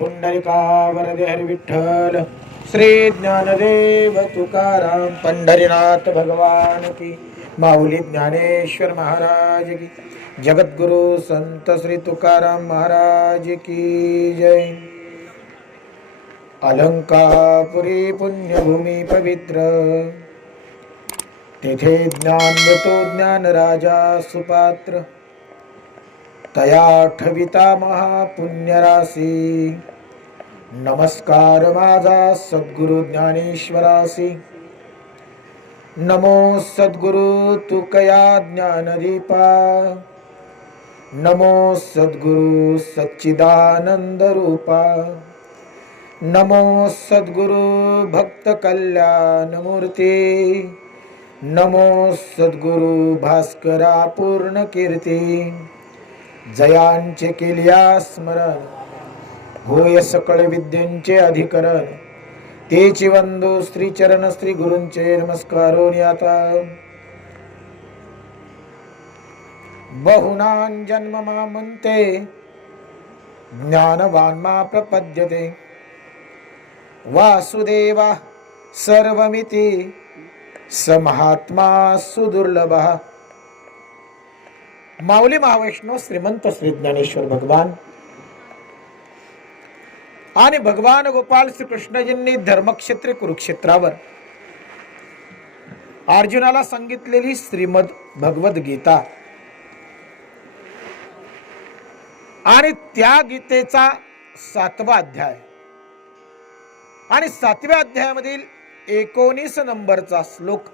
पुंडलिकावरदे हरी विठ्ठल श्री ज्ञानदेव तुकाराम पंढरीनाथ भगवान की माऊली ज्ञानेश्वर महाराज की जगद्गुरु संत श्री तुकाराम महाराज की जय। अलंकापुरी पुण्यभूमी पवित्र तेथे ज्ञानतो ज्ञान राजा सुपात्र तया ठविता महापुण्यराशी नमस्कार माझा सद्गुरु ज्ञानेश्वरासी। नमो सद्गुरु तुकया ज्ञानदीपा नमो सद्गुरु सच्चिदानंद रूपा नमो सद्गुरु भक्त कल्याण मूर्ती नमो सद्गुरु भास्करा पूर्ण कीर्ती जयांचे केलिया स्मरण होय सकळ विद्यांचे अधिकरण तेची वंदो श्री चरण श्री गुरूंचे नमस्कारो आता। बहुनां जन्म मामंते ज्ञानवान मा प्रपद्यते वासुदेवा सर्वमिति स महात्मा सुदुर्लभः। माऊली महावैष्णव श्रीमंत श्री ज्ञानेश्वर भगवान आणि भगवान गोपाल श्री कृष्णजींनी धर्मक्षेत्र कुरुक्षेत्रावर अर्जुनाला सांगितलेली श्रीमद भगवद गीता आणि त्या गीतेचा 7वा अध्याय आणि 7व्या अध्यायामधील 19 नंबरचा श्लोक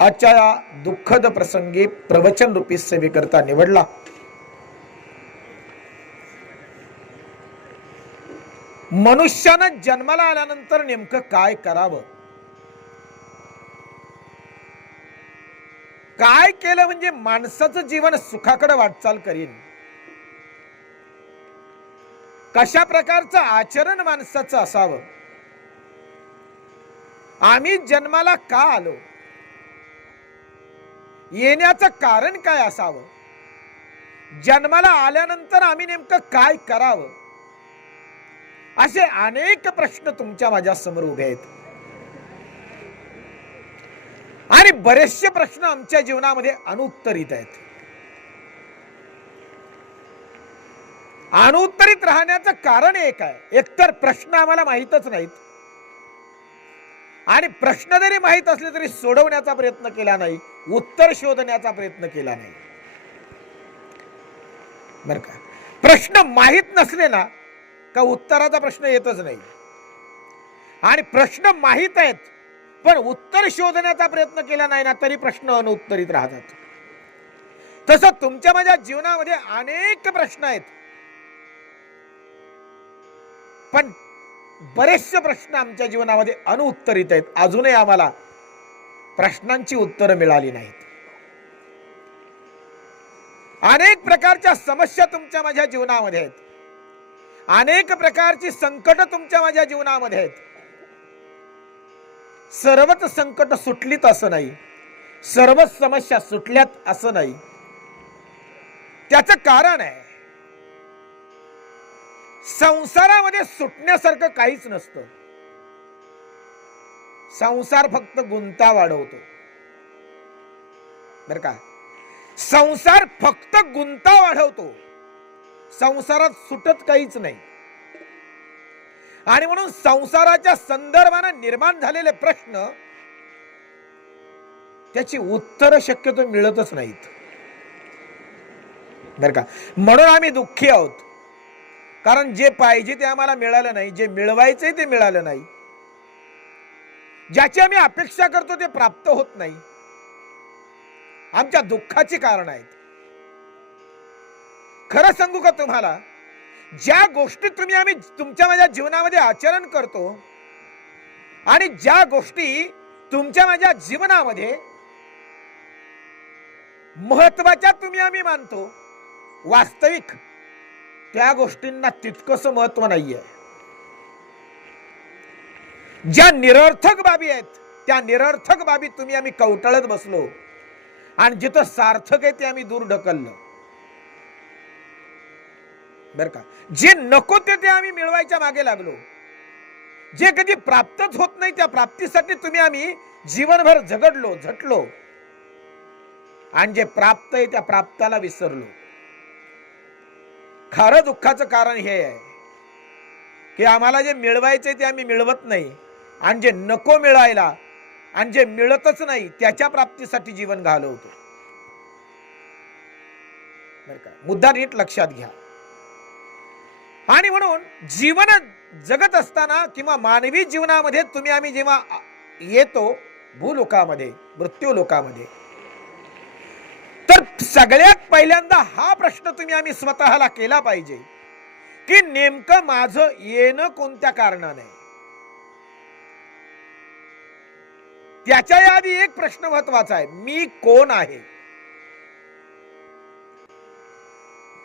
आजच्या दुःखद प्रसंगी प्रवचन रूपी सेवेकरता निवडला। मनुष्यानं जन्माला आल्यानंतर नेमकं काय करावं, काय केलं म्हणजे माणसाचं जीवन सुखाकडे वाटचाल करीन, कशा प्रकारचं आचरण माणसाचं असावं, आम्ही जन्माला का आलो, येण्याचं कारण काय असावं, जन्माला आल्यानंतर आम्ही नेमकं काय करावं, असे अनेक प्रश्न तुमच्या माझ्या समोर उभे आहेत। आणि बरेचसे प्रश्न आमच्या जीवनामध्ये अनुत्तरित आहेत। अनुत्तरित राहण्याचं कारण एक आहे, एकतर प्रश्न आम्हाला माहीतच नाहीत आणि प्रश्न जरी माहीत असले तरी सोडवण्याचा प्रयत्न केला नाही, उत्तर शोधण्याचा प्रयत्न केला नाही। बरं का, प्रश्न माहीत नसले ना का उत्तराचा प्रश्न येतच नाही, आणि प्रश्न माहीत आहेत पण उत्तर शोधण्याचा प्रयत्न केला नाही ना तरी प्रश्न अनुत्तरित राहतात। तसं तुमच्या माझ्या जीवनामध्ये अनेक प्रश्न आहेत, पण बरेचसे प्रश्न आमच्या जीवनामध्ये अनुत्तरित आहेत, अजूनही आम्हाला प्रश्नांची उत्तरं मिळाली नाहीत। अनेक प्रकारच्या समस्या तुमच्या माझ्या जीवनामध्ये आहेत, अनेक प्रकारची संकट तुमच्या माझ्या जीवनामध्ये आहेत। सर्वच संकट सुटलीत असं नाही, सर्वच समस्या सुटल्यात असं नाही। त्याचं कारण आहे, संसारामध्ये सुटण्यासारखं काहीच नसतं। संसार फक्त गुंता वाढवतो, बरं का, संसार फक्त गुंता वाढवतो, संसारात सुटत काहीच नाही। आणि म्हणून संसाराच्या संदर्भाने निर्माण झालेले प्रश्न त्याची उत्तर शक्यतो मिळतच नाहीत, बरं का। म्हणून आम्ही दुःखी आहोत, कारण जे पाहिजे ते आम्हाला मिळालं नाही, जे मिळवायचंय ते मिळालं नाही, ज्याची आम्ही अपेक्षा करतो ते प्राप्त होत नाही। आमच्या दुःखाची कारण आहेत। खरं सांगू का तुम्हाला, ज्या गोष्टी आम्ही तुमच्या माझ्या जीवनामध्ये आचरण करतो आणि ज्या गोष्टी तुमच्या माझ्या जीवनामध्ये महत्वाच्या आम्ही मानतो, वास्तविक त्या गोष्टींना तितकंसं महत्व नाहीये। ज्या निरर्थक बाबी आहेत त्या निरर्थक बाबी आम्ही कवटाळत बसलो आणि जिथं सार्थक आहे ते आम्ही दूर ढकललं। बर का. जे नको ते आम्ही मिळवायच्या मागे लागलो. जे कधी प्राप्तच होत नाही त्या प्राप्तीसाठी आम्ही जीवनभर झगडलो, झटलो, आणि जे प्राप्त आहे त्या प्राप्ताला विसरलो. खरं दुःखाचं कारण हे आहे की आम्हाला जे मिळवायचे ते आम्ही मिळवत नाही, आणि जे नको मिळायला आणि जे मिळतच नाही त्याच्या प्राप्तीसाठी जीवन घालवतो. बरं का, मुद्दा नीट लक्षात घ्या. आणि म्हणून जीवन जगत असताना किंवा मानवी जीवनामध्ये आम्ही जेव्हा येतो भूलोकामध्ये, मृत्यू लोकामध्ये, तर सगळ्यात पहिल्यांदा हा प्रश्न आम्ही स्वतःला केला पाहिजे की नेमकं माझं येणं कोणत्या कारणाने. त्याच्या आधी एक प्रश्न महत्वाचा आहे, मी कोण आहे.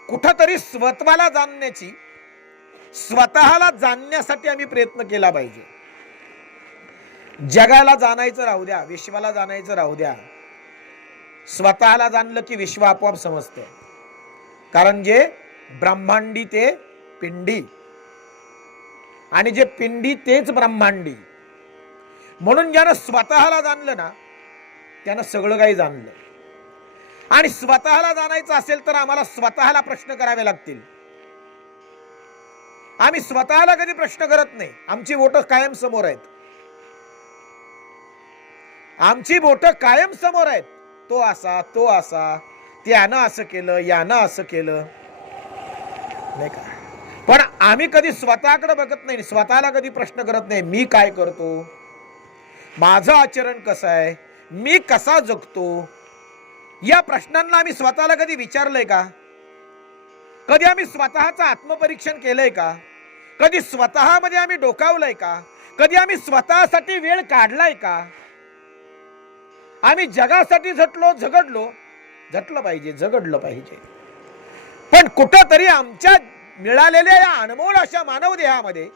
कुठंतरी स्वतःला जाणण्याची, स्वतःला जाणण्यासाठी आम्ही प्रयत्न केला पाहिजे. जगाला जाणायचं राहू द्या, विश्वाला जाणायचं राहू द्या, स्वतःला जाणलं की विश्व आपोआप समजते. कारण जे ब्रह्मांडी ते पिंडी, आणि जे पिंडी तेच ब्रह्मांडी. म्हणून ज्यानं स्वतःला जाणलं ना त्यानं सगळं काही जाणलं. आणि स्वतःला जाणायचं असेल तर आम्हाला स्वतःला प्रश्न करावे लागतील. आम्ही स्वतःला कधी प्रश्न करत नाही. आमची बोटं कायम समोर आहेत, आमची बोटं कायम समोर आहेत. तो असा, तो असा, त्यानं असं केलं, यानं असं केलं, नाही का. पण आम्ही कधी स्वतःकडे बघत नाही, स्वतःला कधी प्रश्न करत नाही, मी काय करतो, माझं आचरण कसं आहे, मी कसा जगतो. या प्रश्नांना आम्ही स्वतःला कधी विचारलंय का? कधी आम्ही स्वतःचं आत्मपरीक्षण केलंय का? कधी स्वतःमध्ये आम्ही डोकावलंय का? कधी आम्ही स्वतःसाठी वेळ काढलाय का? आम्ही जगासाठी झटलो, झगडलो, झटलं पाहिजे, झगडलं पाहिजे, पण कुठंतरी आमच्या मिळालेल्या या अनमोल अशा मानव देहामध्ये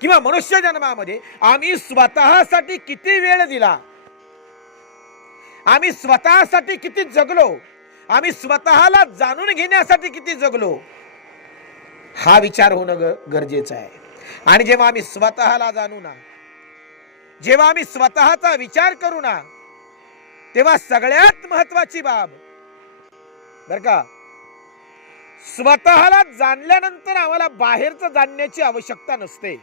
किंवा मनुष्य जन्मामध्ये आम्ही स्वतःसाठी किती वेळ दिला, आम्ही स्वतःसाठी किती जगलो, आम्ही स्वतःला जाणून घेण्यासाठी किती जगलो, हा विचार होणं गरजेचं आहे. आणि जेव्हा आम्ही स्वतःला जाणू ना, जेव्हा आम्ही स्वतःचा विचार करू ना, तेव्हा सगळ्यात महत्वाची बाब बर का, स्वतःला जाणल्यानंतर आम्हाला बाहेरचं जाणण्याची आवश्यकता नसते.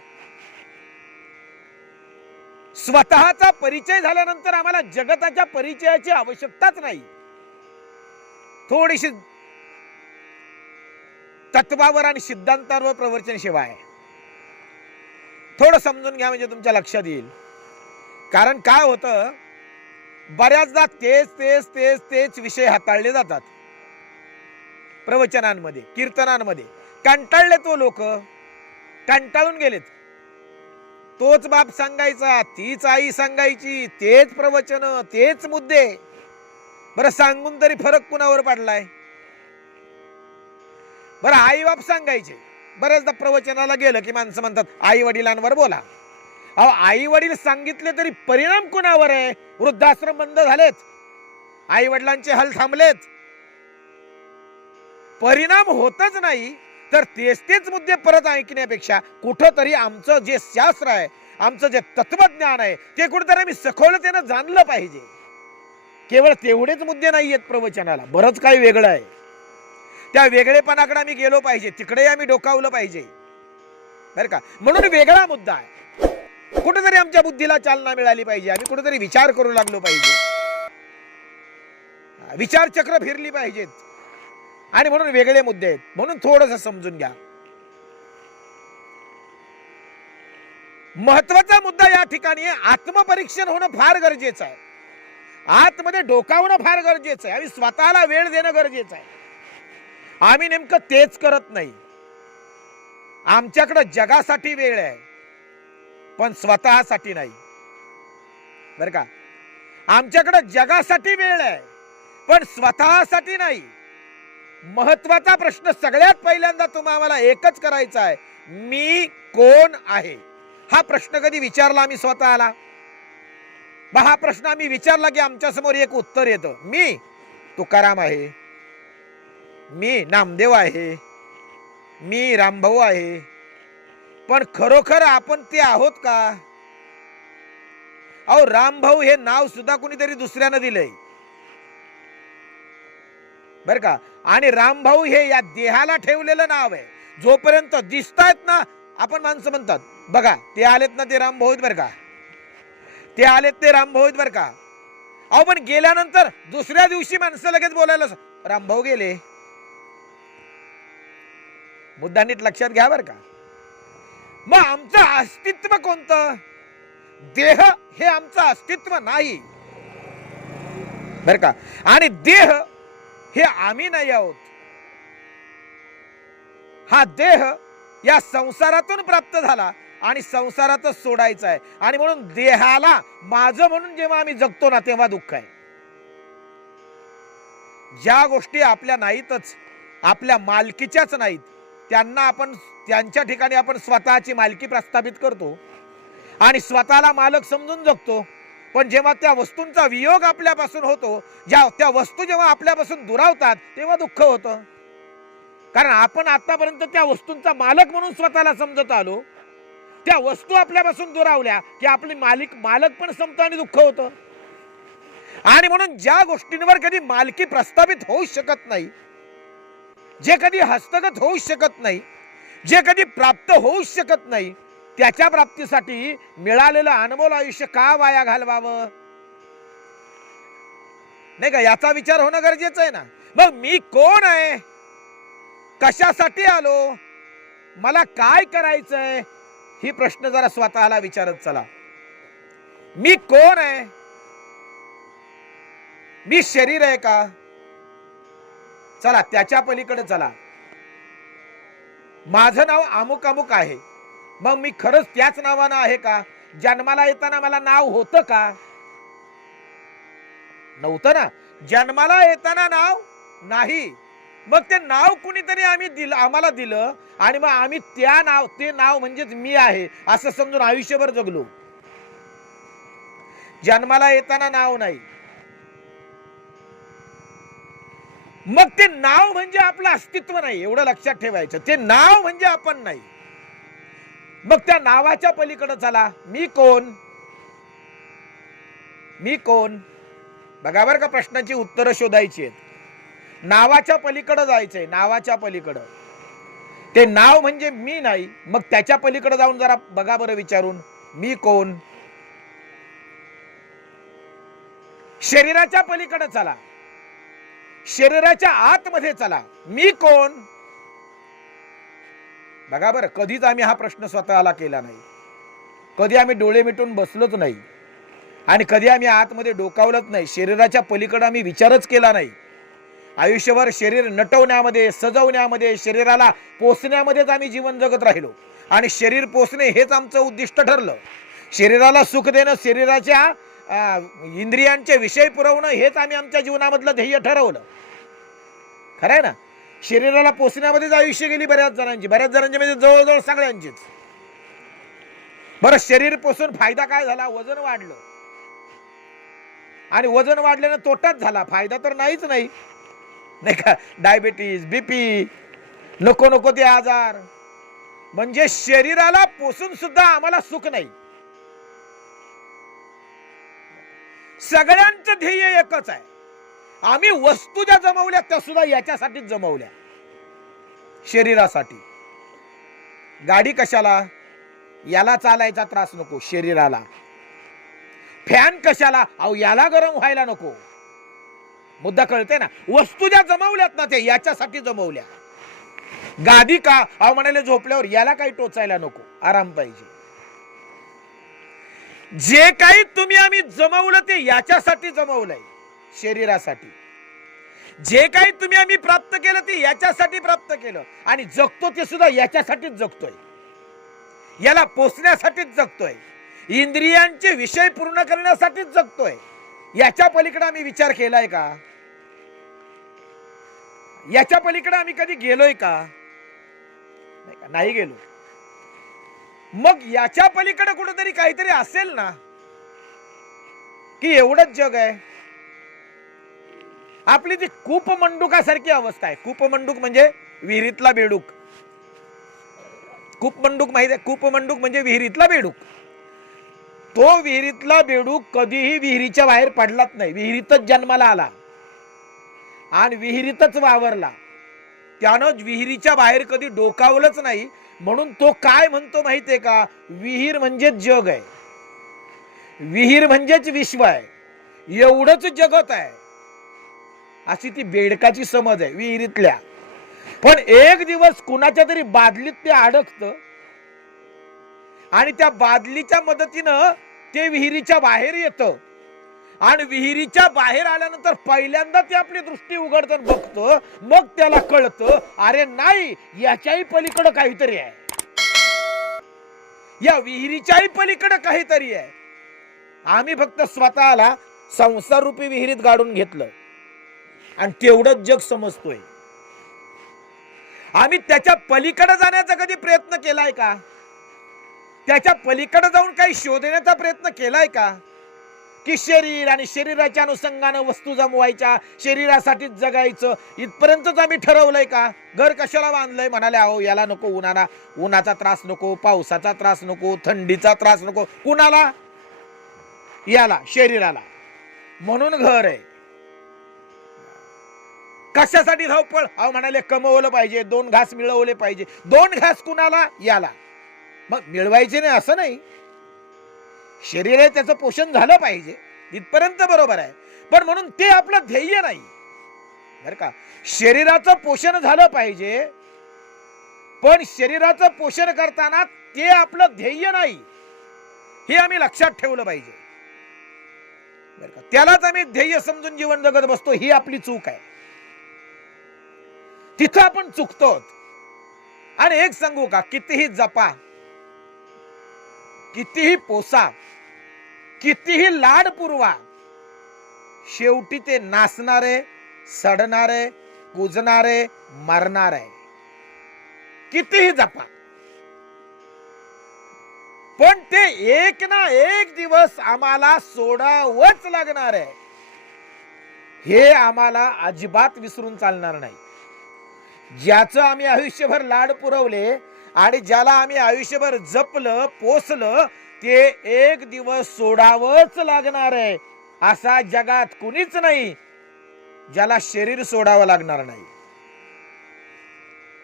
स्वतःचा परिचय झाल्यानंतर आम्हाला जगताच्या परिचयाची आवश्यकताच नाही. थोडीशी तत्वावर आणि सिद्धांतावर प्रवचन शिवाय थोडं समजून घ्या म्हणजे तुमच्या लक्षात येईल. कारण काय होतं, बऱ्याचदा तेच तेच तेच तेच विषय हाताळले जातात प्रवचनांमध्ये, कीर्तनांमध्ये. कंटाळले तो लोक, कंटाळून गेलेत. तोच बाप सांगायचा, तीच आई सांगायची, तेच प्रवचन, तेच मुद्दे. बरं सांगून तरी फरक कुणावर पडलाय? बरं आई बाप सांगायचे, बऱ्याचदा प्रवचनाला गेलं की माणसं म्हणतात आई वडिलांवर बोला. अहो आई वडील सांगितले तरी परिणाम कुणावर आहे? वृद्धाश्रम बंद झालेत, आई वडिलांचे हाल थांबलेत, परिणाम होतच नाही. तर तेच तेच मुद्दे परत ऐकण्यापेक्षा कुठंतरी आमचं जे शास्त्र आहे, आमचं जे तत्वज्ञान आहे, ते कुठेतरी आम्ही सखोलतेनं जाणलं पाहिजे. केवळ तेवढेच मुद्दे नाही आहेत प्रवचनाला, बरंच काही वेगळं आहे. त्या वेगळेपणाकडे आम्ही गेलो पाहिजे, तिकडे आम्ही डोकावलं पाहिजे बरं का. म्हणून वेगळा मुद्दा आहे. कुठेतरी आमच्या बुद्धीला चालना मिळाली पाहिजे, आम्ही कुठेतरी विचार करू लागलो पाहिजे, विचारचक्र फिरली पाहिजेत. आणि म्हणून वेगळे मुद्दे आहेत. म्हणून थोडंसं समजून घ्या. महत्वाचा मुद्दा या ठिकाणी आत्मपरीक्षण होणं फार गरजेचं आहे. आतमध्ये डोकावणं फार गरजेचं आहे. आम्ही स्वतःला वेळ देणं गरजेचं आहे. आम्ही नेमकं तेच करत नाही. आमच्याकडे जगासाठी वेळ आहे पण स्वतःसाठी नाही बरं का. आमच्याकडे जगासाठी वेळ आहे पण स्वतःसाठी नाही. महत्वाचा प्रश्न सगळ्यात पहिल्यांदा तुम्हाला एकच करायचा आहे, मी कोण आहे. हा प्रश्न कधी विचारला आम्ही स्वतःला? हा प्रश्न आम्ही विचारला की आमच्या समोर एक उत्तर येतं, मी तुकाराम आहे, मी नामदेव आहे, मी रामभाऊ आहे, पण खरोखर आपण ते आहोत का? अहो, रामभाऊ हे नाव सुद्धा कुणीतरी दुसऱ्यानं दिलंय बर का. आणि रामभाऊ हे या देहाला ठेवलेलं नाव आहे. जोपर्यंत दिसतायत ना, आपण माणसं म्हणतात बघा ते आलेत ना, ते रामभाऊ आहेत बर का, ते आलेत ते रामभाऊ आहेत बर का. अहो, पण गेल्यानंतर दुसऱ्या दिवशी माणसं लगेच बोलायला रामभाऊ गेले. मुद्दा नीट लक्षात घ्या बर का. मग आमचं अस्तित्व कोणतं? देह हे आमचं अस्तित्व नाही बर का. आणि देह हे आम्ही नाही आहोत. हा देह या संसारातून प्राप्त झाला आणि संसारातच सोडायचा आहे. आणि म्हणून देहाला माझं म्हणून जेव्हा आम्ही जगतो ना, तेव्हा दुःख आहे. ज्या गोष्टी आपल्या नाहीतच, आपल्या मालकीच्याच नाहीत, त्यांच्या ठिकाणी आपण स्वतःची मालकी प्रस्थापित करतो आणि स्वतःला मालक समजून जगतो. पण जेव्हा त्या वस्तूंचा वियोग आपल्यापासून होतो, त्या वस्तू जेव्हा आपल्यापासून दुरावतात, तेव्हा दुःख होतं. कारण आपण आतापर्यंत त्या वस्तूंचा मालक म्हणून स्वतःला समजत आलो. त्या वस्तू आपल्यापासून दुरावल्या की आपली मालक पण संपतं आणि दुःख होतं. आणि म्हणून ज्या गोष्टींवर कधी मालकी प्रस्थापित होऊ शकत नाही, जे कधी हस्तगत होऊ शकत नाही, जे कधी प्राप्त होऊ शकत नाही, त्याच्या प्राप्तीसाठी मिळालेलं अनमोल आयुष्य का वाया घालवावं? नाही का, याचा विचार होणं गरजेचं आहे ना. मग मी कोण आहे, कशासाठी आलो, मला काय करायचंय, ही प्रश्न जरा स्वतःला विचारत चला. मी कोण आहे? मी शरीर आहे का? चला त्याच्या पलीकडे चला. माझं नाव अमुक अमुक आहे, मग मी खरंच त्याच नावानं आहे का? जन्माला येताना मला नाव होतं का? नव्हतं ना. जन्माला येताना नाव नाही. मग ते नाव कुणीतरी आम्हाला दिलं आणि मग आम्ही ते नाव म्हणजेच मी आहे असं समजून आयुष्यभर जगलो. जन्माला येताना नाव नाही. मग ते नाव म्हणजे आपलं अस्तित्व नाही, एवढं लक्षात ठेवायचं. ते नाव म्हणजे आपण नाही. मग त्या नावाच्या पलीकडे चला. मी कोण? मी कोण? बघा बरं का, प्रश्नाची उत्तरं शोधायची आहेत. नावाच्या पलीकडे जायचंय. नावाच्या पलीकडं ते नाव म्हणजे मी नाही. मग त्याच्या पलीकडे जाऊन जरा बघा बरं विचारून, मी कोण? शरीराच्या पलीकडे चला. शरीराच्या आतमध्ये चला. मी कोण? बघा बरं, कधीच आम्ही हा प्रश्न स्वतःला केला नाही. कधी आम्ही डोळे मिटून बसलोच नाही आणि कधी आम्ही आतमध्ये डोकावलंच नाही. शरीराच्या पलीकडे आम्ही विचारच केला नाही. आयुष्यभर शरीर नटवण्यामध्ये, सजवण्यामध्ये, शरीराला पोसण्यामध्येच आम्ही जीवन जगत राहिलो आणि शरीर पोसणे हेच आमचं उद्दिष्ट ठरलं. शरीराला सुख देणं, शरीराच्या इंद्रियांचे विषय पुरवणं हेच आम्ही आमच्या जीवनामधलं ध्येय ठरवलं. खरंय ना. शरीराला पोसण्यामध्येच आयुष्य गेली बऱ्याच जणांची म्हणजे जवळजवळ सगळ्यांचीच. बरं, शरीर पोसून फायदा काय झाला? वजन वाढलं. आणि वजन वाढल्यानं तोटाच झाला, फायदा तर नाहीच नाही का. डायबिटीज, बीपी, नको ते आजार. म्हणजे शरीराला पोसून सुद्धा आम्हाला सुख नाही. सगळ्यांचं ध्येय एकच आहे. आम्ही वस्तू ज्या जमवल्या त्या सुद्धा याच्यासाठीच जमवल्या, शरीरासाठी. गाडी कशाला? याला चालायचा त्रास नको, शरीराला. फॅन कशाला? अहो याला गरम व्हायला नको. मुद्दा कळते ना. वस्तू ज्या जमवल्यात ना ते याच्यासाठी जमवल्या. गादी का? अहो म्हणाले झोपल्यावर याला काही टोचायला नको, आराम पाहिजे. जे काही आम्ही जमवलं ते याच्यासाठी जमवलंय, शरीरासाठी. जे काही आम्ही प्राप्त केलं ते याच्यासाठी प्राप्त केलं आणि जगतो ते सुद्धा याच्यासाठीच जगतोय. याला पोसण्यासाठीच जगतोय. इंद्रियांचे विषय पूर्ण करण्यासाठीच जगतोय. याच्या पलीकडे आम्ही विचार केलाय का? याच्या पलीकडे आम्ही कधी गेलोय का? नाही गेलो. मग याच्या पलीकडे कुठेतरी काहीतरी असेल ना, की एवढंच जग आहे. आपली ती कूपमंडुकासारखी अवस्था आहे. कूपमंडूक म्हणजे विहिरीतला बेडूक. कूपमंडूक माहिती आहे? कूपमंडूक म्हणजे विहिरीतला बेडूक. तो विहिरीतला बेडूक कधीही विहिरीच्या बाहेर पडलाच नाही, विहिरीतच जन्माला आला आणि विहिरीतच वावरला. त्यानं विहिरीच्या बाहेर कधी डोकावलंच नाही. म्हणून तो काय म्हणतो माहितीये का? विहीर म्हणजेच जग आहे, विहीर म्हणजेच विश्व आहे, एवढंच जगत आहे, अशी ती बेडकाची समज आहे विहिरीतल्या. पण एक दिवस कुणाच्या तरी बादलीत ते अडकतं आणि त्या बादलीच्या मदतीनं ते विहिरीच्या बाहेर येतं आणि विहिरीच्या बाहेर आल्यानंतर पहिल्यांदा ते आपली दृष्टी उघडतं, बघतं, मग त्याला कळतं अरे नाही, याच्याही पलीकडे काहीतरी आहे, या विहिरीच्याही पलीकडे काहीतरी आहे. आम्ही फक्त स्वतःला संसार रूपी विहिरीत गाडून घेतलं आणि तेवढंच जग समजतोय. आम्ही त्याच्या पलीकडे जाण्याचा कधी प्रयत्न केलाय का? त्याच्या पलीकडे जाऊन काही शोधण्याचा प्रयत्न केलाय का? की शरीर आणि शरीराच्या अनुषंगानं वस्तू जमवायच्या, शरीरासाठीच जगायचं, इथपर्यंतच आम्ही ठरवलंय का? घर कशाला बांधलंय? म्हणाले अहो याला नको, उन्हाचा त्रास नको, पावसाचा त्रास नको, थंडीचा त्रास नको. कुणाला? याला, शरीराला. म्हणून घर आहे. कशासाठी धावपळ? अहो म्हणाले कमवलं पाहिजे, 2 घास मिळवले पाहिजे. 2 घास कुणाला? याला. मग मिळवायचे नाही असं नाही, शरीर आहे त्याचं पोषण झालं पाहिजे, इथपर्यंत बरोबर आहे. पण म्हणून ते आपलं ध्येय नाही बरं का. शरीराचं पोषण झालं पाहिजे, पण शरीराचं पोषण करताना ते आपलं ध्येय नाही, हे आम्ही लक्षात ठेवलं पाहिजे बरं का. त्यालाच आम्ही ध्येय समजून जीवन जगत बसतो, ही आपली चूक आहे. तिथं आपण चुकतो. आणि एक सांगू का, कितीही जपा, कितीही पोसा, कितीही लाड पुरवा, शेवटी ते नासणारे, सडणारे, कुजणारे, मरणार आहे. कितीही जपा, पण ते एक ना एक दिवस आम्हाला सोडावंच लागणार आहे, हे आम्हाला अजिबात विसरून चालणार नाही. ज्याचं आम्ही आयुष्यभर लाड पुरवले आणि ज्याला आम्ही आयुष्यभर जपलं, पोसलं, ते एक दिवस सोडावंच लागणार आहे. असा जगात कुणीच नाही ज्याला शरीर सोडावं लागणार नाही.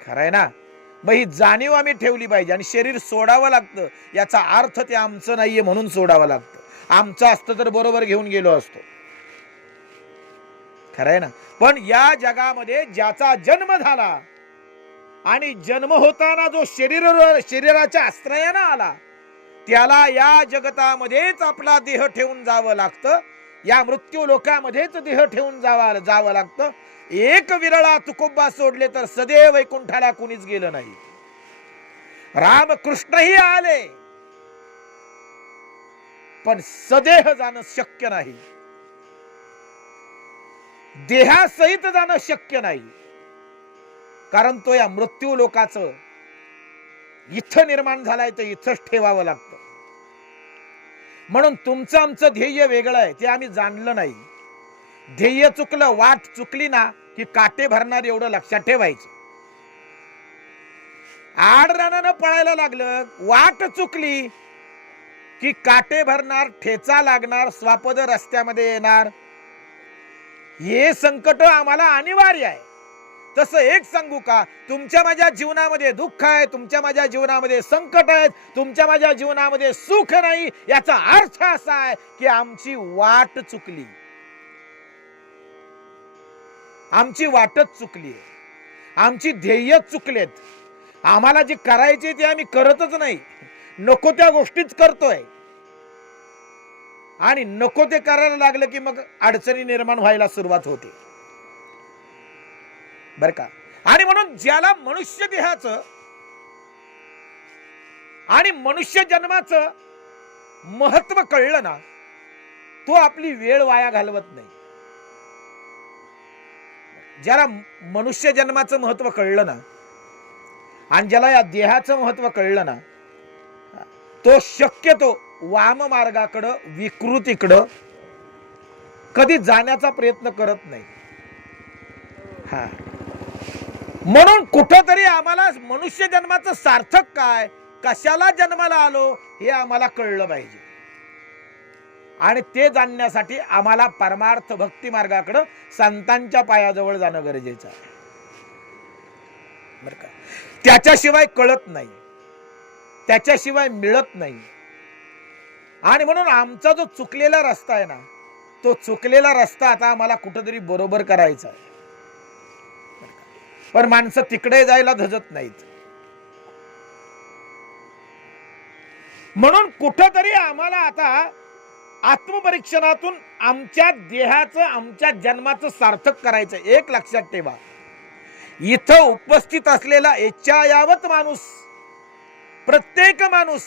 खरंय ना? मग ही जाणीव आम्ही ठेवली पाहिजे. आणि शरीर सोडावं लागतं याचा अर्थ ते आमचं नाहीये म्हणून सोडावं लागतं. आमचं असतं तर बरोबर घेऊन गेलो असतो. खरंय ना? पण या जगामध्ये ज्याचा जन्म झाला आणि जन्म होताना जो शरीराच्या आश्रयानं आला, त्याला या जगतामध्येच आपला देह ठेवून जावं लागतं, या मृत्यू लोकामध्येच देह ठेवून जावं लागतं. एक विरळा तुकोबा सोडले तर सदैव वैकुंठाला कुणीच गेलं नाही. रामकृष्णही आले, पण सदेह जाणं शक्य नाही, देहासहित जाणं शक्य नाही. कारण तो या मृत्यू लोकाचं इथं निर्माण झालाय तर इथंच ठेवावं लागतं. म्हणून तुमचं आमचं ध्येय वेगळं आहे, ते आम्ही जाणलं नाही. ध्येय चुकलं, वाट चुकली ना की काटे भरणार, एवढं लक्षात ठेवायचं. आडरानानं पळायला लागलं, वाट चुकली की काटे भरणार, ठेचा लागणार, स्वापद रस्त्यामध्ये येणार. हे संकट आम्हाला अनिवार्य आहे. तसं एक सांगू का, तुमच्या माझ्या जीवनामध्ये दुःख आहे, तुमच्या माझ्या जीवनामध्ये संकट आहेत, तुमच्या माझ्या जीवनामध्ये सुख नाही, याचा अर्थ असा आहे की आमची वाट चुकली, आमची वाटच चुकली, आमची ध्येय चुकलेत. आम्हाला जे करायचे ते आम्ही करतच नाही, नको त्या गोष्टीच करतोय. आणि नको ते करायला लागलं की मग अडचणी निर्माण व्हायला सुरुवात होते बर का. आणि म्हणून ज्याला मनुष्य देहाचं आणि मनुष्य जन्माचं महत्व कळलं ना, तो आपली वेळ वाया घालवत नाही. ज्याला मनुष्य जन्माचं महत्व कळलं ना आणि ज्याला या देहाचं महत्व कळलं ना, तो शक्यतो वाम मार्गाकडं, विकृतीकडं कधी जाण्याचा प्रयत्न करत नाही. हा म्हणून कुठंतरी आम्हाला मनुष्य जन्माचं सार्थक काय, कशाला जन्माला आलो हे आम्हाला कळलं पाहिजे. आणि ते जाणण्यासाठी आम्हाला परमार्थ भक्ती मार्गाकडे संतांच्या पायाजवळ जाणं गरजेचं आहे. बरं का, त्याच्याशिवाय कळत नाही, त्याच्याशिवाय मिळत नाही. आणि म्हणून आमचा जो चुकलेला रस्ता आहे ना, तो चुकलेला रस्ता आता आम्हाला कुठंतरी बरोबर करायचा आहे. पण माणसं तिकडे जायला धजत नाहीत. म्हणून कुठंतरी आम्हाला आता आत्मपरीक्षणातून आमच्या देहाचं, आमच्या जन्माचं सार्थक करायचं. एक लक्षात ठेवा, इथं उपस्थित असलेला इच्छायावत माणूस, प्रत्येक माणूस,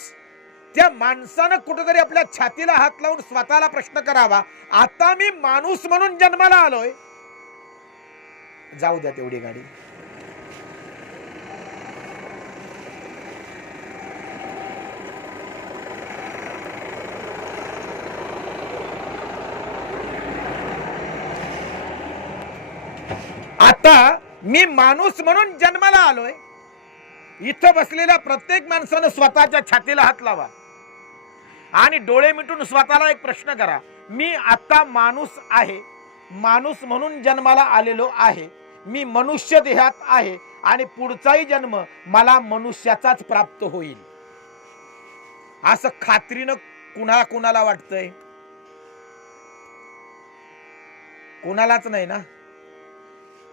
त्या माणसानं कुठेतरी आपल्या छातीला हात लावून स्वतःला प्रश्न करावा, आता मी माणूस म्हणून जन्माला आलोय. जाऊ द्या तेवढी गाडी. आता मी माणूस म्हणून जन्माला आलोय. इथं बसलेल्या प्रत्येक माणसानं स्वतःच्या छातीला हात लावा आणि डोळे मिटून स्वतःला एक प्रश्न करा, मी आता माणूस आहे, माणूस म्हणून जन्माला आलेलो आहे, मी मनुष्य देहात आहे आणि पुढचाही जन्म मला मनुष्याचाच प्राप्त होईल. असं खात्रीनं कुणाला वाटतंय? कुणालाच नाही ना.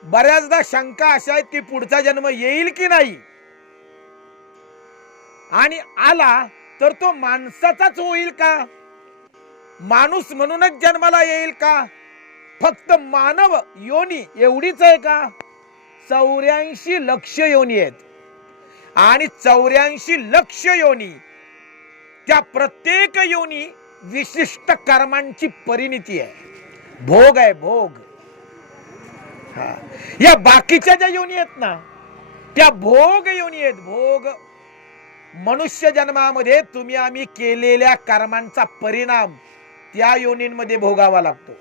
बऱ्याचदा शंका अशा आहेत की पुढचा जन्म येईल की नाही, आणि आला तर तो माणसाचाच होईल का, माणूस म्हणूनच जन्माला येईल का, फक्त मानव योनी एवढीच आहे का? 84 लक्ष योनी आहेत आणि 84 लक्ष योनी, त्या प्रत्येक योनी विशिष्ट कर्मांची परिणिती आहे, भोग आहे, भोग. या बाकीच्या ज्या योनी आहेत ना, त्या भोग योनी आहेत, भोग. मनुष्य जन्मामध्ये तुम्ही आम्ही केलेल्या कर्मांचा परिणाम त्या योनींमध्ये भोगावा लागतो,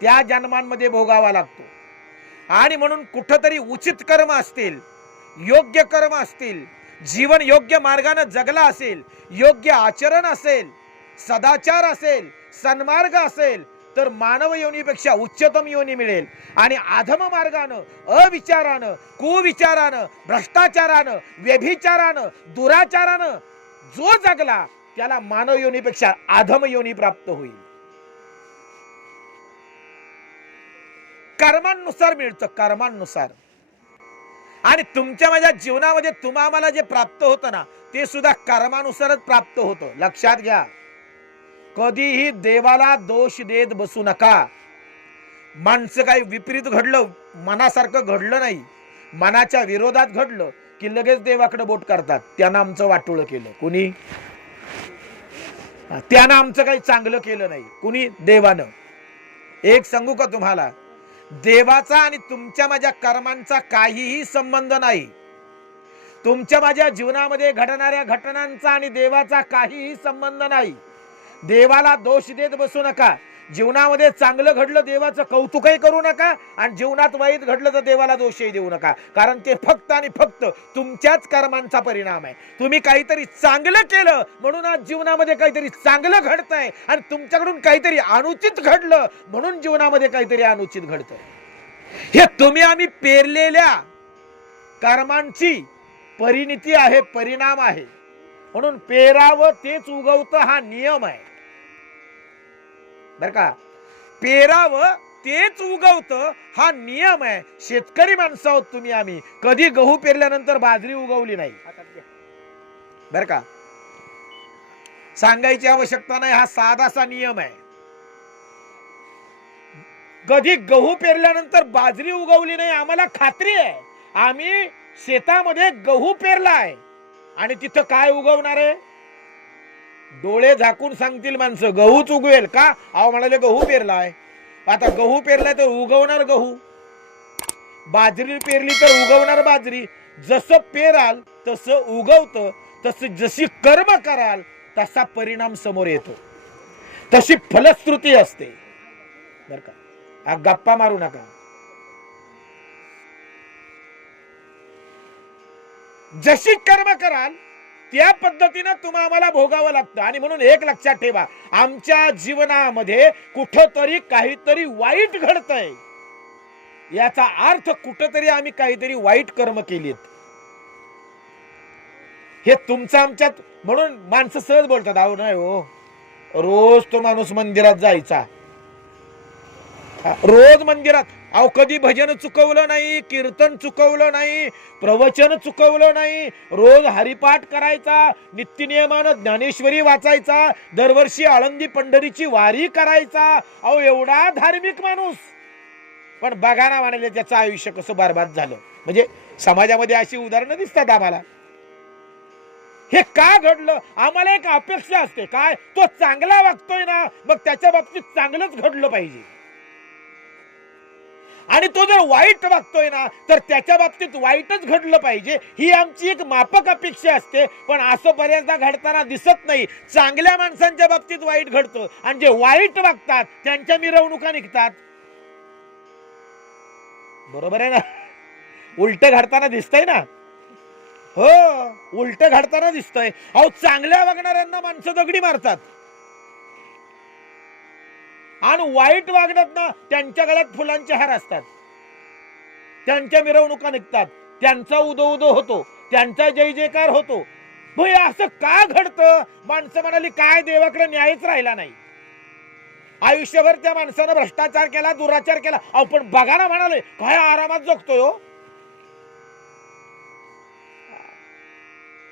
त्या जन्मांमध्ये भोगावा लागतो. आणि म्हणून कुठंतरी उचित कर्म असतील, योग्य कर्म असतील, जीवन योग्य मार्गाने जगला असेल, योग्य आचरण असेल, सदाचार असेल, सन्मार्ग असेल, तर मानव योनीपेक्षा उच्चतम योनी मिळेल. आणि अधम मार्गानं, अविचारानं, कुविचारानं, भ्रष्टाचारानं, व्यभिचारानं, दुराचारानं जो जगला त्याला मानव योनीपेक्षा अधम योनी प्राप्त होईल. कर्मानुसार मिळतं, कर्मानुसार. आणि तुमच्या माझ्या जीवनामध्ये तुम्हाला जे प्राप्त होतं ना, ते सुद्धा कर्मानुसारच प्राप्त होतं. लक्षात घ्या, कधीही देवाला दोष देत बसू नका. माणसं काही विपरीत घडलं, मनासारखं घडलं नाही, मनाच्या विरोधात घडलं की लगेच देवाकडे बोट करतात, त्यानं आमचं वाटोळं केलं. कुणी? त्यानं आमचं काही चांगलं केलं नाही. कुणी? देवानं. एक सांगू का तुम्हाला, देवाचा आणि तुमच्या माझ्या कर्मांचा काहीही संबंध नाही. तुमच्या माझ्या जीवनामध्ये घडणाऱ्या घटनांचा आणि देवाचा काहीही संबंध नाही. देवाला दोष देत बसू नका. जीवनामध्ये चांगलं घडलं देवाचं कौतुकही करू नका, आणि जीवनात वाईट घडलं तर देवाला दोषही देऊ नका, कारण ते फक्त आणि फक्त तुमच्याच कर्मांचा परिणाम आहे. तुम्ही काहीतरी चांगलं केलं म्हणून आज जीवनामध्ये काहीतरी चांगलं घडतंय, आणि तुमच्याकडून काहीतरी अनुचित घडलं म्हणून जीवनामध्ये काहीतरी अनुचित घडतंय. हे तुम्ही आम्ही पेरलेल्या कर्मांची परिणिती आहे, परिणाम आहे. म्हणून पेरावं तेच उगवतं हा नियम आहे, बर का. पेरावं तेच उगवतं हा नियम आहे. शेतकरी माणसं आहोत तुम्ही आम्ही. कधी गहू पेरल्यानंतर बाजरी उगवली नाही, बर का. सांगायची आवश्यकता नाही, हा साधासा नियम आहे. कधी गहू पेरल्यानंतर बाजरी उगवली नाही, आम्हाला खात्री आहे. आम्ही शेतामध्ये गहू पेरलाय आणि तिथं काय उगवणार आहे? डोळे झाकून सांगतील माणसं, गहूच उगवेल का? अहो म्हणाले गहू पेरलाय. आता गहू पेरलाय तर उगवणार गहू, बाजरी पेरली तर उगवणार बाजरी. जसं पेराल तसं उगवतं, तसं जशी कर्म कराल तसा परिणाम समोर येतो, तशी फलश्रुती असते, बर का. गप्पा मारू नका. जशी कर्म कराल त्या पद्धतीनं तुम्हाला भोगावं लागतं. आणि म्हणून एक लक्षात ठेवा, आमच्या जीवनामध्ये कुठंतरी काहीतरी वाईट घडतंय, याचा अर्थ कुठंतरी आम्ही काहीतरी वाईट कर्म केलीत. हे तुमचं आमच्यात. म्हणून माणसं सहज बोलतात, अहो नाही हो, रोज तो माणूस मंदिरात जायचा, रोज मंदिरात, अहो कधी भजन चुकवलं नाही, कीर्तन चुकवलं नाही, प्रवचन चुकवलं नाही, रोज हरिपाठ करायचा, नित्यनियमानं ज्ञानेश्वरी वाचायचा, दरवर्षी आळंदी पंढरीची वारी करायचा. अहो एवढा धार्मिक माणूस, पण बघा ना म्हणाले त्याचं आयुष्य कसं बरबाद झालं. म्हणजे समाजामध्ये अशी उदाहरणं दिसतात आम्हाला. हे का घडलं? आम्हाला एक अपेक्षा असते, काय तो चांगला वागतोय ना, मग त्याच्या बाबतीत चांगलंच घडलं पाहिजे. आणि तो जर वाईट वागतोय ना, तर त्याच्या बाबतीत वाईटच घडलं पाहिजे, ही आमची एक माफक अपेक्षा असते. पण असं बऱ्याचदा घडताना दिसत नाही. चांगल्या माणसांच्या बाबतीत वाईट घडतं आणि जे वाईट वागतात त्यांच्या मिरवणुका निघतात. बरोबर आहे ना? उलट घडताना दिसतंय ना. हो, उलट घडताना दिसतंय. अहो चांगल्या वागणाऱ्यांना माणसं दगडी मारतात आणि वाईट वागण्यात ना त्यांच्या गळ्यात फुलांचे हार असतात, त्यांच्या मिरवणुका निघतात, त्यांचा उदो उदो होतो, त्यांचा जय जयकार होतो. भाई असं का घडतं? माणसं म्हणाली काय देवाकडे न्यायच राहिला नाही. आयुष्यभर त्या माणसानं भ्रष्टाचार केला, दुराचार केला. अहो पण बघा ना म्हणाले काय आरामात जगतोय हो.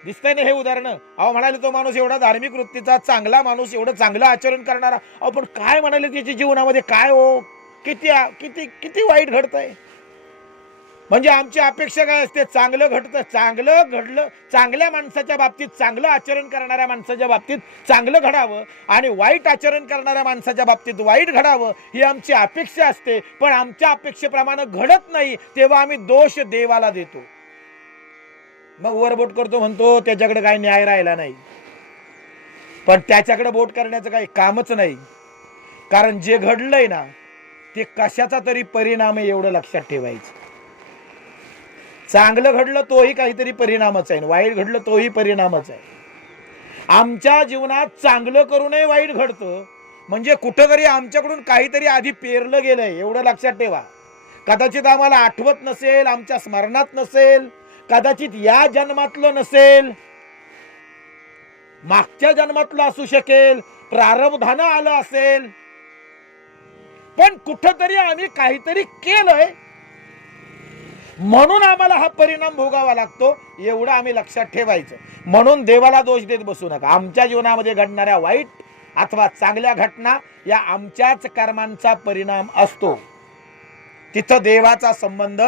दिसतंय ना हे उदाहरण. अहो म्हणाले तो माणूस एवढा धार्मिक वृत्तीचा चांगला माणूस, एवढं चांगलं आचरण करणारा, अहो पण काय म्हणाले त्याच्या जीवनामध्ये काय हो, किती किती किती वाईट घडतंय. म्हणजे आमची अपेक्षा काय असते? चांगलं घडतं, चांगलं घडलं, चांगल्या माणसाच्या बाबतीत, चांगलं आचरण करणाऱ्या माणसाच्या बाबतीत चांगलं घडावं आणि वाईट आचरण करणाऱ्या माणसाच्या बाबतीत वाईट घडावं, ही आमची अपेक्षा असते. पण आमच्या अपेक्षेप्रमाणे घडत नाही, तेव्हा आम्ही दोष देवाला देतो. मग वर बोट करतो, म्हणतो त्याच्याकडे काही न्याय राहिला नाही. पण त्याच्याकडे बोट करण्याचं काही कामच नाही, कारण जे घडलंय ना ते कशाचा तरी परिणाम आहे, एवढं लक्षात ठेवायचं. चांगलं घडलं तोही काहीतरी परिणामच आहे, वाईट घडलं तोही परिणामच आहे. आमच्या जीवनात चांगलं करूनही वाईट घडतं, म्हणजे कुठंतरी आमच्याकडून काहीतरी आधी पेरलं गेलंय, एवढं लक्षात ठेवा. कदाचित आम्हाला आठवत नसेल, आमच्या स्मरणात नसेल, कदाचित या जन्मातलं नसेल, मागच्या जन्मातलं असू शकेल, प्रारब्धानं आलं असेल, पण कुठंतरी आम्ही काहीतरी केलंय म्हणून आम्हाला हा परिणाम भोगावा लागतो, एवढं आम्ही लक्षात ठेवायचं. म्हणून देवाला दोष देत बसू नका. आमच्या जीवनामध्ये घडणाऱ्या वाईट अथवा चांगल्या घटना या आमच्याच कर्मांचा परिणाम असतो, तिथं देवाचा संबंध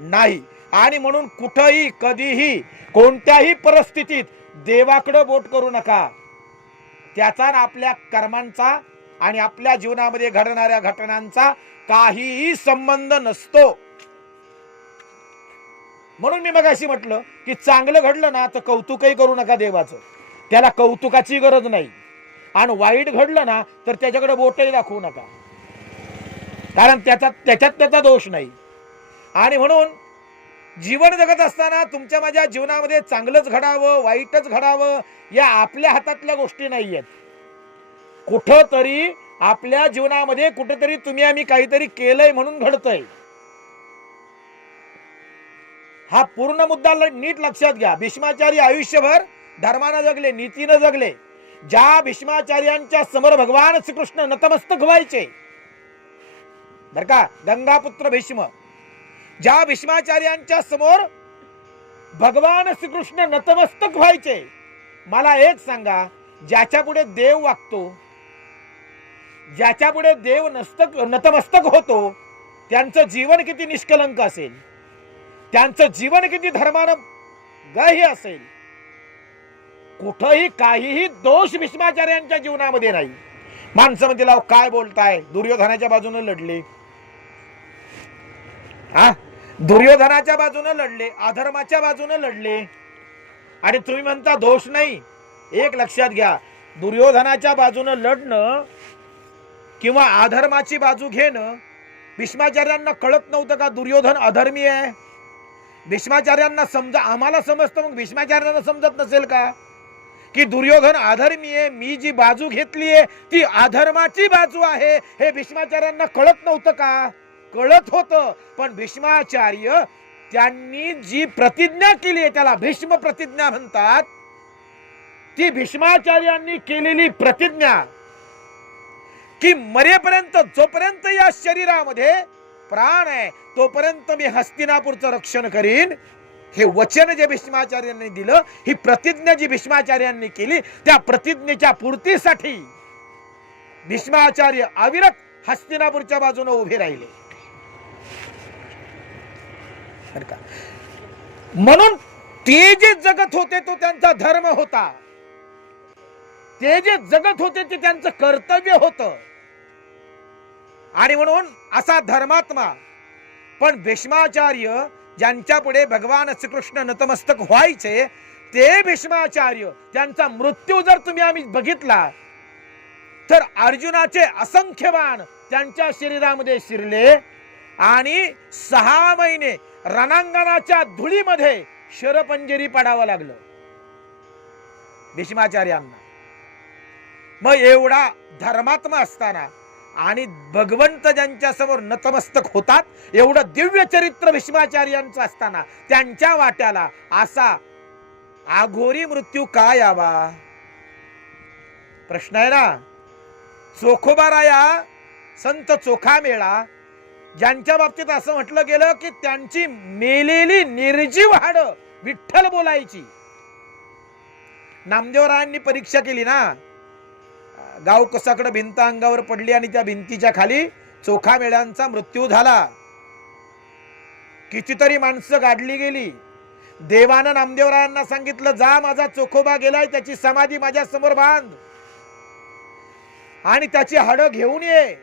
नाही. आणि म्हणून कुठंही कधीही कोणत्याही परिस्थितीत देवाकडे बोट करू नका. त्याचा आपल्या कर्मांचा आणि आपल्या जीवनामध्ये घडणाऱ्या घटनांचा काहीही संबंध नसतो. म्हणून मी मगाशी म्हटलं की चांगलं घडलं ना तर कौतुकही करू नका देवाचं, त्याला कौतुकाची गरज नाही. आणि वाईट घडलं ना तर त्याच्याकडे बोटही दाखवू नका, कारण त्याच्यात त्याचा दोष नाही. आणि म्हणून जीवन जगत असताना तुमच्या माझ्या जीवनामध्ये चांगलंच घडावं वाईटच घडावं या आपल्या हातातल्या गोष्टी नाहीयेत. कुठंतरी आपल्या जीवनामध्ये कुठेतरी तुम्ही आम्ही काहीतरी केलंय म्हणून घडतंय, हा पूर्ण मुद्दा नीट लक्षात घ्या. भीष्माचार्य आयुष्यभर धर्मानं जगले, नीतीनं जगले. ज्या भीष्माचार्यांच्या समोर भगवान श्रीकृष्ण नतमस्तक व्हायचे, बर का, गंगापुत्र भीष्म, ज्या भीष्माचार्यांच्या समोर भगवान श्रीकृष्ण नतमस्तक व्हायचे, मला एक सांगा, ज्याच्या पुढे देव वागतो, ज्याच्या पुढे देव नतमस्तक होतो, त्यांचं जीवन किती निष्कलंक असेल, त्यांचं जीवन किती धर्मानं गाह्य असेल. कुठंही काहीही दोष भीष्माचार्यांच्या जीवनामध्ये नाही. माणसं म्हणतील काय बोलताय, दुर्योधनाच्या बाजूने लढले, दुर्योधनाच्या बाजूने लढले, अधर्माच्या बाजूने लढले, आणि तुम्ही म्हणता दोष नाही. एक लक्षात घ्या, दुर्योधनाच्या बाजूने लढणं किंवा अधर्माची बाजू घेणं भीष्माचार्यांना कळत नव्हतं का दुर्योधन अधर्मी आहे. भीष्माचार्यांना आम्हाला समजतं, मग भीष्माचार्यांना समजत नसेल का की दुर्योधन अधर्मी आहे, मी जी बाजू घेतलीये ती अधर्माची बाजू आहे, हे भीष्माचार्यांना कळत नव्हतं का? कळत होतं. पण भीष्माचार्य त्यांनी जी प्रतिज्ञा केली आहे त्याला भीष्म प्रतिज्ञा म्हणतात. ती भीष्माचार्यांनी केलेली प्रतिज्ञा की मरेपर्यंत, जोपर्यंत या शरीरामध्ये प्राण आहे तोपर्यंत मी हस्तिनापूरचं रक्षण करीन, हे वचन जे भीष्माचार्यांनी दिलं, ही प्रतिज्ञा जी भीष्माचार्यांनी केली, त्या प्रतिज्ञेच्या पूर्तीसाठी भीष्माचार्य अविरत हस्तिनापूरच्या बाजूने उभे राहिले. म्हणून ते जे जगत होते तो त्यांचा धर्म होता, ते जे जगत होते ते त्यांचं कर्तव्य होतं. आणि म्हणून असा धर्मात्मा. पण भीष्माचार्य ज्यांच्या पुढे भगवान श्रीकृष्ण नतमस्तक व्हायचे, ते भीष्माचार्य त्यांचा मृत्यू जर तुम्ही आम्ही बघितला तर अर्जुनाचे असंख्य बाण त्यांच्या शरीरामध्ये शिरले आणि 6 महिने रणांगणाच्या धुळीमध्ये शरपंजरी पडावं लागलं भीष्माचार्यांना. मग एवढा धर्मात्मा असताना आणि भगवंत ज्यांच्या समोर नतमस्तक होतात, एवढं दिव्य चरित्र भीष्माचार्यांचं असताना त्यांच्या वाट्याला असा आघोरी मृत्यू का यावा? प्रश्न आहे ना. चोखोबाराया संत चोखा मेळा, ज्यांच्या बाबतीत असं म्हटलं गेलं की त्यांची मेलेली निर्जीव हाडं विठ्ठल बोलायची. नामदेवरायांनी परीक्षा केली ना, गाव कसाकडे भिंत अंगावर पडली आणि त्या भिंतीच्या खाली चोखा मेळ्यांचा मृत्यू झाला. कितीतरी माणसं गाडली गेली. देवानं नामदेवरायांना सांगितलं, जा माझा चोखोबा गेलाय, त्याची समाधी माझ्या समोर बांध आणि त्याची हाडं घेऊन ये.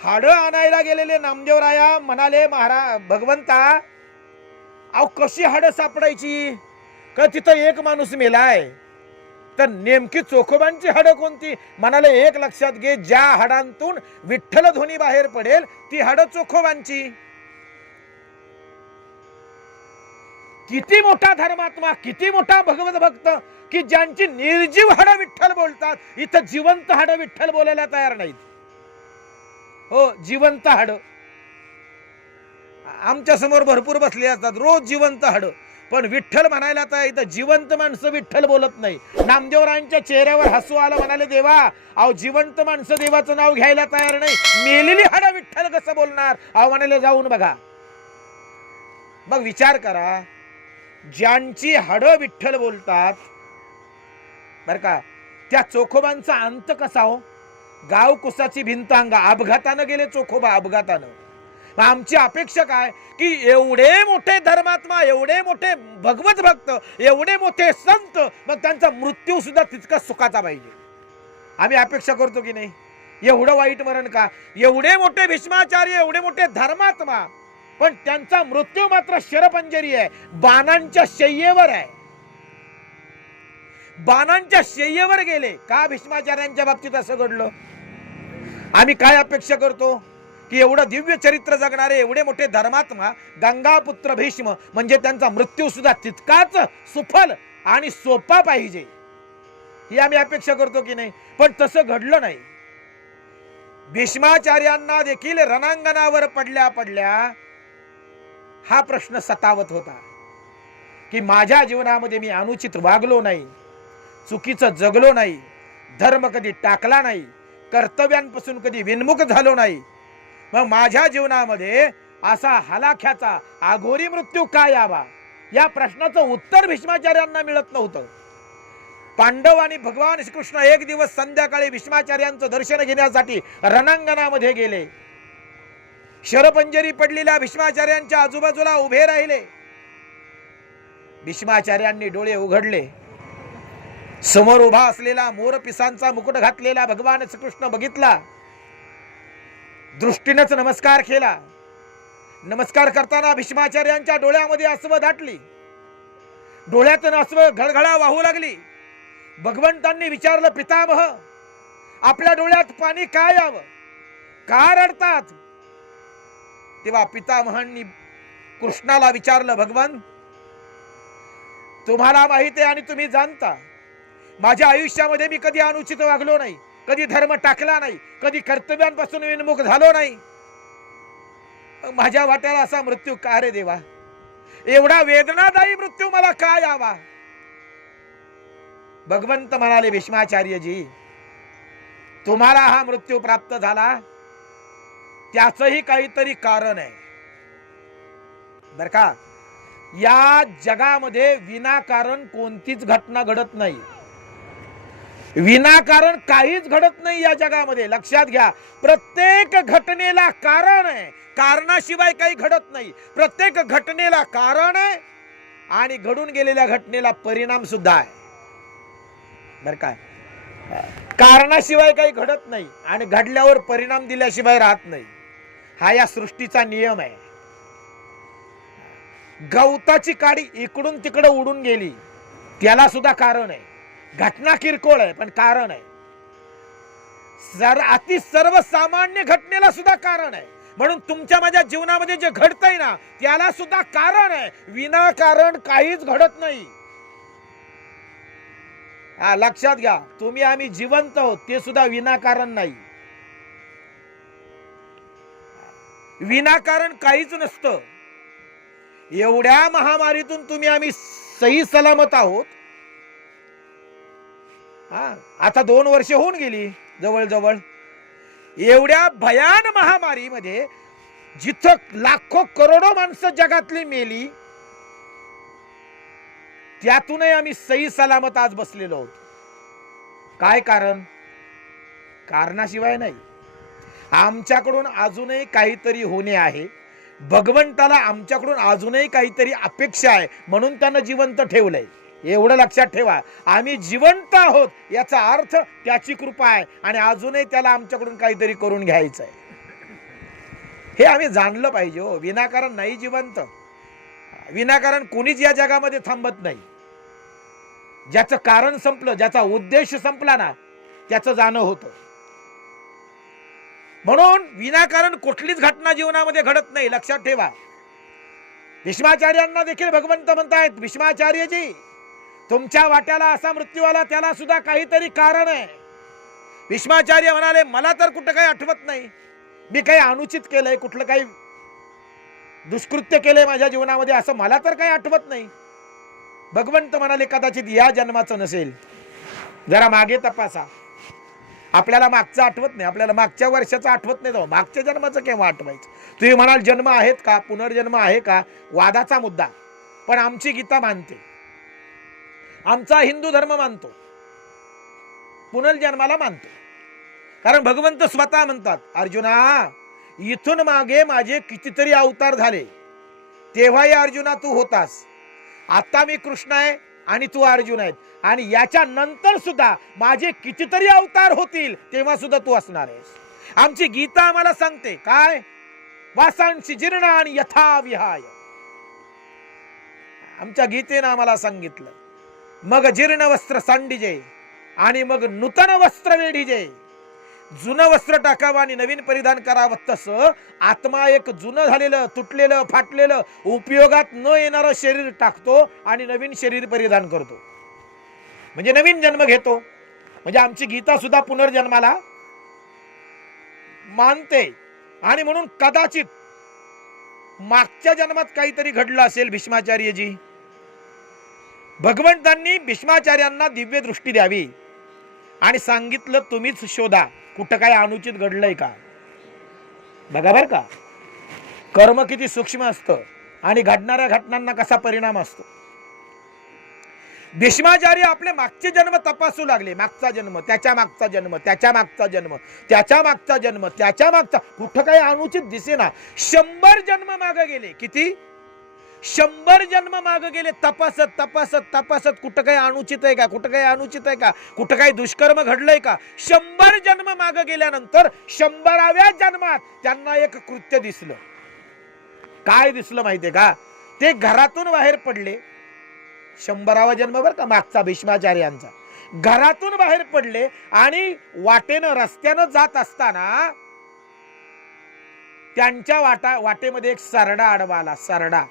हाडं आणायला गेलेले नामदेवराया म्हणाले, महाराज भगवंता, अहो कशी हाडं सापडायची? का तिथं एक माणूस मेलाय, तर नेमकी चोखोबांची हाडं कोणती? म्हणाले, एक लक्षात घे, ज्या हाडांतून विठ्ठल ध्वनी बाहेर पडेल ती हाडं चोखोबांची. किती मोठा धर्मात्मा, किती मोठा भगवत भक्त की ज्यांची निर्जीव हाडं विठ्ठल बोलतात. इथं जिवंत हाडं विठ्ठल बोलायला तयार नाहीत. हो, जिवंत हाडं आमच्या समोर भरपूर बसले असतात, रोज जिवंत हाडं, पण विठ्ठल म्हणायला तर इथं जिवंत माणसं विठ्ठल बोलत नाही. नामदेवरायांच्या चेहऱ्यावर हसू आलं. म्हणाले, देवा, अहो जिवंत माणसं देवाचं नाव घ्यायला तयार नाही, मेलेली हाडं विठ्ठल कसं बोलणार? अहो म्हणाले, जाऊन बघा. मग विचार करा, ज्यांची हाडं विठ्ठल बोलतात बर का, त्या चोखोबांचा अंत कसा हो? गाव कुसाची भिंत अंगा, अपघातानं गेले चोखोबा, अपघातानं. आमची अपेक्षा काय की एवढे मोठे धर्मात्मा, एवढे मोठे भगवत भक्त, एवढे मोठे संत, मग त्यांचा मृत्यू सुद्धा तितका सुखाचा पाहिजे. आम्ही अपेक्षा करतो की नाही? एवढं वाईट मरण का? एवढे मोठे भीष्माचार्य, एवढे मोठे धर्मात्मा, पण त्यांचा मृत्यू मात्र शरपंजरी आहे, बाणांच्या शय्येवर आहे. बाणांच्या शय्येवर गेले का? भीष्माचार्यांच्या बाबतीत असं घडलं. आम्ही काय अपेक्षा करतो की एवढं दिव्य चरित्र जगणारे एवढे मोठे धर्मात्मा गंगापुत्र भीष्म, म्हणजे त्यांचा मृत्यू सुद्धा तितकाच सुफल आणि सोपा पाहिजे, ही आम्ही अपेक्षा करतो की नाही? पण तसं घडलं नाही. भीष्माचार्यांना देखील रणांगणावर पडल्या पडल्या हा प्रश्न सतावत होता की माझ्या जीवनामध्ये मी अनुचित वागलो नाही, चुकीचं जगलो नाही, धर्म कधी टाकला नाही, कर्तव्यांपासून कधी विनमुख झालो नाही, मग माझ्या जीवनामध्ये असा हलाख्याचा आघोरी मृत्यू का यावा? या प्रश्नाचं उत्तर भीष्माचार्यांना मिळत नव्हतं. पांडव आणि भगवान श्रीकृष्ण एक दिवस संध्याकाळी भीष्माचार्यांचं दर्शन घेण्यासाठी रणांगणामध्ये गेले. शरपंजरी पडलेल्या भीष्माचार्यांच्या आजूबाजूला उभे राहिले. भीष्माचार्यांनी डोळे उघडले. समोर उभा असलेला मोर पिसांचा मुकुट घातलेला भगवान श्रीकृष्ण बघितला. दृष्टीनेच नमस्कार केला. नमस्कार करताना भीष्माचार्यांच्या डोळ्यामध्ये अश्रू दाटली, डोळ्यातून अश्रू घळघळा वाहू लागली. भगवंतांनी विचारलं, पितामह, आपल्या डोळ्यात पाणी का यावं? का रडतात? तेव्हा पितामहांनी कृष्णाला विचारलं, भगवान तुम्हाला माहिती आहे आणि तुम्ही जाणता, माझ्या आयुष्यामध्ये मी कधी अनुचित वागलो नाही, कधी धर्म टाकला नाही, कधी कर्तव्यांपासून विनमुख झालो नाही. माझ्या वाट्याला असा मृत्यू का रे देवा? एवढा वेदनादायी मृत्यू मला का यावा? भगवंत म्हणाले, भीष्माचार्यजी तुम्हाला हा मृत्यू प्राप्त झाला त्याचंही काहीतरी कारण आहे बर का. या जगामध्ये विनाकारण कोणतीच घटना घडत नाही, विनाकारण काहीच घडत नाही या जगामध्ये. लक्षात घ्या, प्रत्येक घटनेला कारण आहे, कारणाशिवाय काही घडत नाही. प्रत्येक घटनेला कारण आहे आणि घडून गेलेल्या घटनेला परिणाम सुद्धा आहे बर का. कारणाशिवाय काही घडत नाही आणि घडल्यावर परिणाम दिल्याशिवाय राहत नाही. हा या सृष्टीचा नियम आहे. गवताची काडी इकडून तिकडे उडून गेली त्याला सुद्धा कारण आहे. घटना किरकोळ आहे पण कारण आहे. अति सर्वसामान्य घटनेला सुद्धा कारण आहे. म्हणून तुमच्या माझ्या जीवनामध्ये जे घडतंय ना त्याला सुद्धा कारण आहे. विनाकारण काहीच घडत नाही. लक्षात घ्या, तुम्ही आम्ही जिवंत आहोत ते सुद्धा विनाकारण नाही. विनाकारण काहीच नसतं. एवढ्या महामारीतून तुम्ही आम्ही सही सलामत आहोत. आता 2 वर्ष होऊन गेली जवळजवळ. एवढ्या भयान महामारीमध्ये जिथं लाखो करोडो माणसं जगातली मेली त्यातूनही आम्ही सही सलामत आज बसलेलो आहोत. काय कारण? कारणाशिवाय नाही. आमच्याकडून अजूनही काहीतरी होणे आहे. भगवंताला आमच्याकडून अजूनही काहीतरी अपेक्षा आहे म्हणून त्यानं जिवंत ठेवलंय. एवढं लक्षात ठेवा, आम्ही जिवंत आहोत याचा अर्थ त्याची कृपा आहे आणि अजूनही त्याला आमच्याकडून काहीतरी करून घ्यायचं आहे. हे आम्ही जाणलं पाहिजे. हो, विनाकारण नाही जिवंत. विनाकारण कोणीच या जगामध्ये थांबत नाही. ज्याचं कारण संपलं, ज्याचा उद्देश संपला ना त्याचं जाणं होतं. म्हणून विनाकारण कुठलीच घटना जीवनामध्ये घडत नाही. लक्षात ठेवा. भीष्माचार्यांना देखील भगवंत म्हणतायत, भीष्माचार्यजी तुमच्या वाट्याला असा मृत्यू आला त्याला सुद्धा काहीतरी कारण आहे. भीष्माचार्य म्हणाले, मला तर कुठं काही आठवत नाही, मी काही अनुचित केलंय, कुठलं काही दुष्कृत्य केलंय माझ्या जीवनामध्ये असं मला तर काही आठवत नाही. भगवंत म्हणाले, कदाचित या जन्माचं नसेल, जरा मागे तपासा. आपल्याला मागचं आठवत नाही, आपल्याला मागच्या वर्षाचं आठवत नाही, तर मागच्या जन्माचं केव्हा आठवायचं? तुम्ही म्हणाल जन्म आहेत का, पुनर्जन्म आहे का, वादाचा मुद्दा. पण आमची गीता मानते, आमचा हिंदू धर्म मानतो, पुनर्जन्माला मानतो. कारण भगवंत स्वतः म्हणतात, अर्जुना इथून मागे माझे कितीतरी अवतार झाले, तेव्हाही अर्जुना तू होतास. आता मी कृष्ण आहे आणि तू अर्जुन आहेत आणि याच्या नंतर सुद्धा माझे कितीतरी अवतार होतील तेव्हा सुद्धा तू असणार आहेस. आमची गीता आम्हाला सांगते काय? वासांची जीर्ण आणि यथा विहाय. आमच्या गीतेनं आम्हाला सांगितलं, मग जीर्ण वस्त्र सांडिजे आणि मग नूतन वस्त्र वेढीजे. जुनं वस्त्र टाकावं आणि नवीन परिधान करावं. तसं आत्मा एक जुनं झालेलं, तुटलेलं, फाटलेलं, उपयोगात न येणारं शरीर टाकतो आणि नवीन शरीर परिधान करतो, म्हणजे नवीन जन्म घेतो. म्हणजे आमची गीता सुद्धा पुनर्जन्माला मानते. आणि म्हणून कदाचित मागच्या जन्मात काहीतरी घडलं असेल भीष्माचार्यजी. भगवंतांनी भीष्माचार्यांना दिव्य दृष्टी द्यावी आणि सांगितलं, तुम्हीच शोधा कुठं काय अनुचित घडलंय का. बघा बर का, कर्म किती सूक्ष्म असतं आणि घडणाऱ्या घटनांना कसा परिणाम असतो. भीष्माचार्य आपले मागचे जन्म तपासू लागले. मागचा जन्म, त्याच्या मागचा जन्म, त्याच्या मागचा जन्म, त्याच्या मागचा जन्म, त्याच्या मागचा, कुठं काही अनुचित दिसेना. 100 जन्म मागे गेले. किती? 100 जन्म मागे गेले. तपासत तपासत तपासत कुठं काही अनुचित आहे का, कुठं काही अनुचित आहे का, कुठं काही दुष्कर्म घडलंय का. 100 जन्म मागे गेल्यानंतर 100व्या जन्मात त्यांना एक कृत्य दिसलं. काय दिसलं माहितीये का? ते घरातून बाहेर पडले. 100वा जन्म बर का मागचा भीष्माचार्यांचा. घरातून बाहेर पडले आणि वाटेनं रस्त्यानं जात असताना त्यांच्या वाटेमध्ये एक सरडा आडवा आला. सरडा.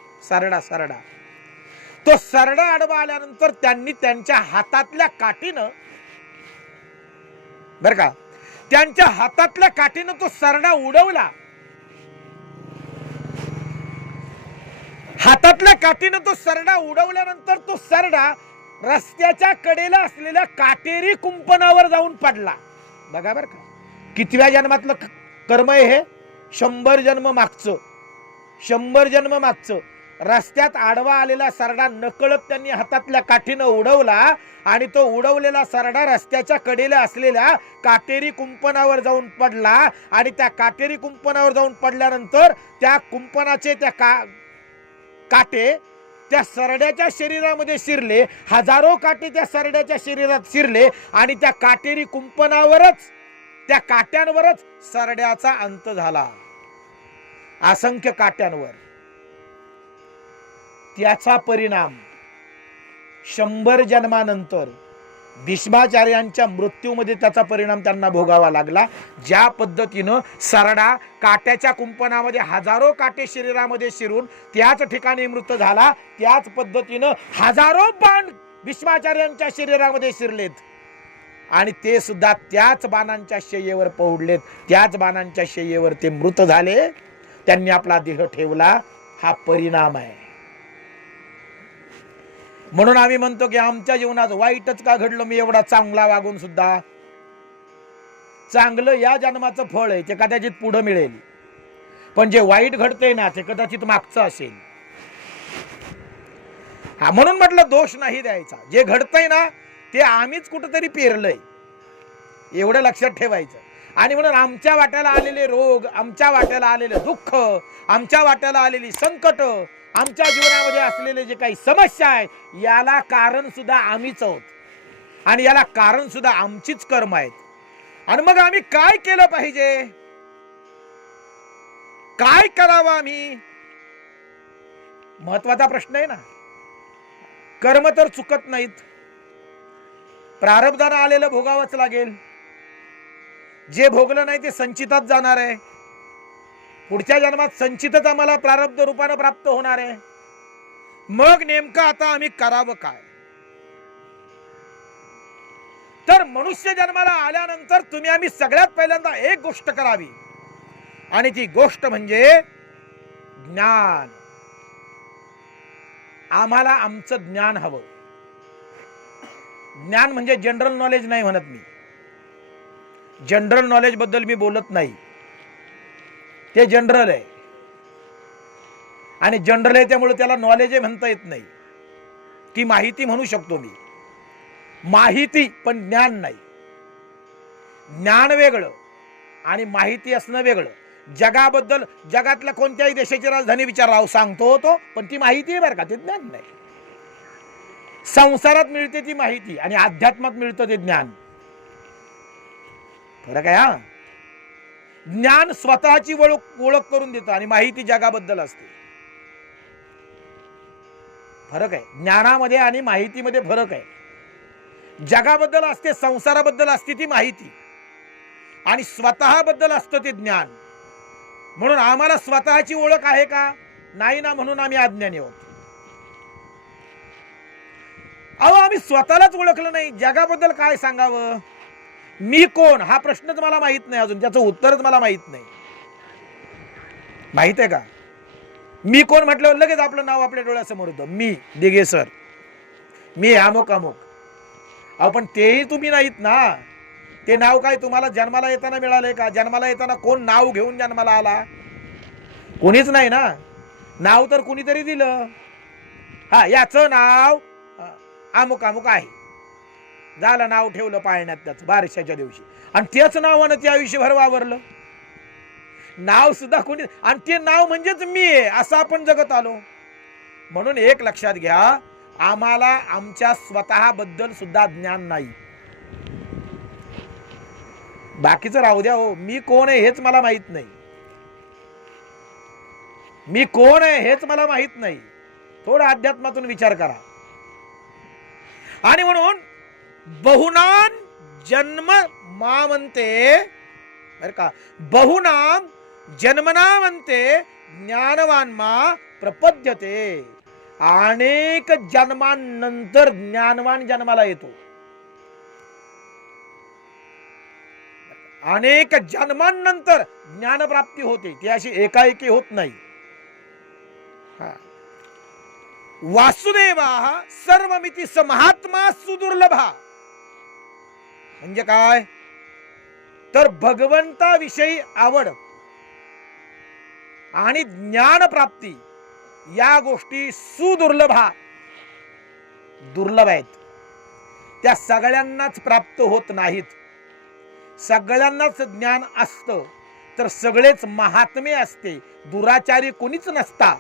तो सरडा आडवा आल्यानंतर त्यांनी त्यांच्या हातातल्या काठीनं, बर का, त्यांच्या हातातल्या काठीनं तो सरडा उडवला. हातातल्या काठीनं तो सरडा उडवल्यानंतर तो सरडा रस्त्याच्या कडेला असलेल्या काटेरी कुंपणावर जाऊन पडला. बघा बर का, कितव्या जन्मातलं कर्म आहे हे? 100 जन्म मागचं. 100 जन्म मागचं. रस्त्यात आडवा आलेला सरडा नकळत त्यांनी हातातल्या काठीनं उडवला आणि तो उडवलेला सरडा रस्त्याच्या कडेला असलेल्या काटेरी कुंपणावर जाऊन पडला. आणि त्या काटेरी कुंपणावर जाऊन पडल्यानंतर त्या कुंपणाचे काटे त्या सरड्याच्या शरीरामध्ये शिरले. हजारो काटे त्या सरड्याच्या शरीरात शिरले आणि त्या काटेरी कुंपणावरच, त्या काट्यांवरच सरड्याचा अंत झाला. असंख्य काट्यांवर. त्याचा परिणाम 100 जन्मानंतर भीष्माचार्यांच्या मृत्यूमध्ये त्याचा परिणाम त्यांना भोगावा लागला. ज्या पद्धतीनं सरडा काट्याच्या कुंपणामध्ये हजारो काटे शरीरामध्ये शिरून त्याच ठिकाणी मृत झाला, त्याच पद्धतीनं हजारो बाण भीष्माचार्यांच्या शरीरामध्ये शिरलेत आणि ते सुद्धा त्याच बाणांच्या शय्येवर पौडलेत. त्याच बाणांच्या शय्येवर ते मृत झाले. त्यांनी आपला देह ठेवला. हा परिणाम आहे. म्हणून आम्ही म्हणतो की आमच्या जीवनात वाईटच का घडलं, मी एवढा चांगला वागून सुद्धा. चांगलं या जन्माचं फळ आहे, ते कदाचित पुढे मिळेल, पण जे वाईट घडतंय ना ते कदाचित मागचं असेल. हा, म्हणून म्हटलं दोष नाही द्यायचा. जे घडतंय ना ते आम्हीच कुठंतरी पेरलंय, एवढं लक्षात ठेवायचं. आणि म्हणून आमच्या वाट्याला आलेले रोग, आमच्या वाट्याला आलेलं दुःख, आमच्या वाट्याला आलेली संकट, आमच्या जीवनामध्ये असलेले जे काही समस्या आहे, याला कारण सुद्धा आम्हीच आहोत आणि याला कारण सुद्धा आमचीच कर्म आहेत. आणि मग आम्ही काय केलं पाहिजे, काय करावं आम्ही, महत्वाचा प्रश्न आहे ना. कर्म तर चुकत नाहीत, प्रारब्धानं आलेलं भोगावंच लागेल. जे भोगलं नाही ते संचितात जाणार आहे. पुढच्या जन्मात संचितच आम्हाला प्रारब्ध रूपानं प्राप्त होणार आहे. मग नेमकं आता आम्ही करावं काय? तर मनुष्य जन्माला आल्यानंतर तुम्ही आम्ही सगळ्यात पहिल्यांदा एक गोष्ट करावी आणि ती गोष्ट म्हणजे ज्ञान. आम्हाला आमचं ज्ञान हवं. ज्ञान म्हणजे जनरल नॉलेज नाही म्हणत मी. जनरल नॉलेज बद्दल मी बोलत नाही, ते जनरल आहे आणि जनरल आहे त्यामुळे त्याला नॉलेज म्हणता येत नाही. ती माहिती म्हणू शकतो मी, माहिती, पण ज्ञान नाही. ज्ञान वेगळं आणि माहिती असणं वेगळं. जगाबद्दल, जगातल्या कोणत्याही देशाची राजधानी विचारावं सांगतो तो, पण ती माहिती आहे बरं का, ते ज्ञान नाही. संसारात मिळते ती माहिती आणि अध्यात्मात मिळतं ते ज्ञान. फरक आहे हा. ज्ञान स्वतःची ओळख करून देतं आणि माहिती जगाबद्दल असते. फरक आहे ज्ञानामध्ये आणि माहितीमध्ये, फरक आहे. जगाबद्दल असते, संसाराबद्दल असते ती माहिती आणि स्वतःबद्दल असतं ते ज्ञान. म्हणून आम्हाला स्वतःची ओळख आहे का? नाही ना, म्हणून आम्ही अज्ञानी आहोत. अहो, आम्ही स्वतःलाच ओळखलं नाही, जगाबद्दल काय सांगावं? मी कोण हा प्रश्नच मला माहित नाही, अजून त्याचं उत्तरच मला माहित नाही. माहित आहे का? मी कोण म्हटल्यावर लगेच आपलं नाव आपल्या डोळ्यासमोर होतं. मी दिघे सर, मी अमुक अमुक. अहो, पण तेही तुम्ही नाहीत ना. ते नाव काय तुम्हाला जन्माला येताना मिळालंय का? जन्माला येताना कोण नाव घेऊन जन्माला आला? कोणीच नाही ना. नाव तर कुणीतरी दिलं. हा, याचं नाव अमुक अमुक आहे, झालं, नाव ठेवलं पाळण्यात त्याचं बारशाच्या दिवशी, आणि त्याच नावानं ते आयुष्यभर वावरलं. नाव सुद्धा कोणी, आणि ते नाव म्हणजेच मी आहे असं आपण जगत आलो. म्हणून एक लक्षात घ्या, आम्हाला आमच्या स्वतःबद्दल सुद्धा ज्ञान नाही. बाकीचं राहू द्या हो, मी कोण आहे हेच मला माहित नाही. मी कोण आहे हेच मला माहित नाही. थोडा अध्यात्मातून विचार करा. आणि म्हणून बहुनाम जन्म मामंते, बर का, बहुनाम जन्मना म्हणते ज्ञानवानमा प्रपद्यते. अनेक जन्मांनंतर ज्ञानवान जन्माला येतो. अनेक जन्मांनंतर ज्ञानप्राप्ती होते, ती अशी एकाएकी होत नाही. वासुदेवा सर्वमिती स महात्मा सुदुर्लभा. म्हणजे काय तर भगवंताविषयी आवड आणि ज्ञानप्राप्ती या गोष्टी सुदुर्लभा, दुर्लभ आहेत. त्या सगळ्यांनाच प्राप्त होत नाहीत. सगळ्यांनाच ज्ञान असतं तर सगळेच महात्मे असते, दुराचारी कोणीच नसता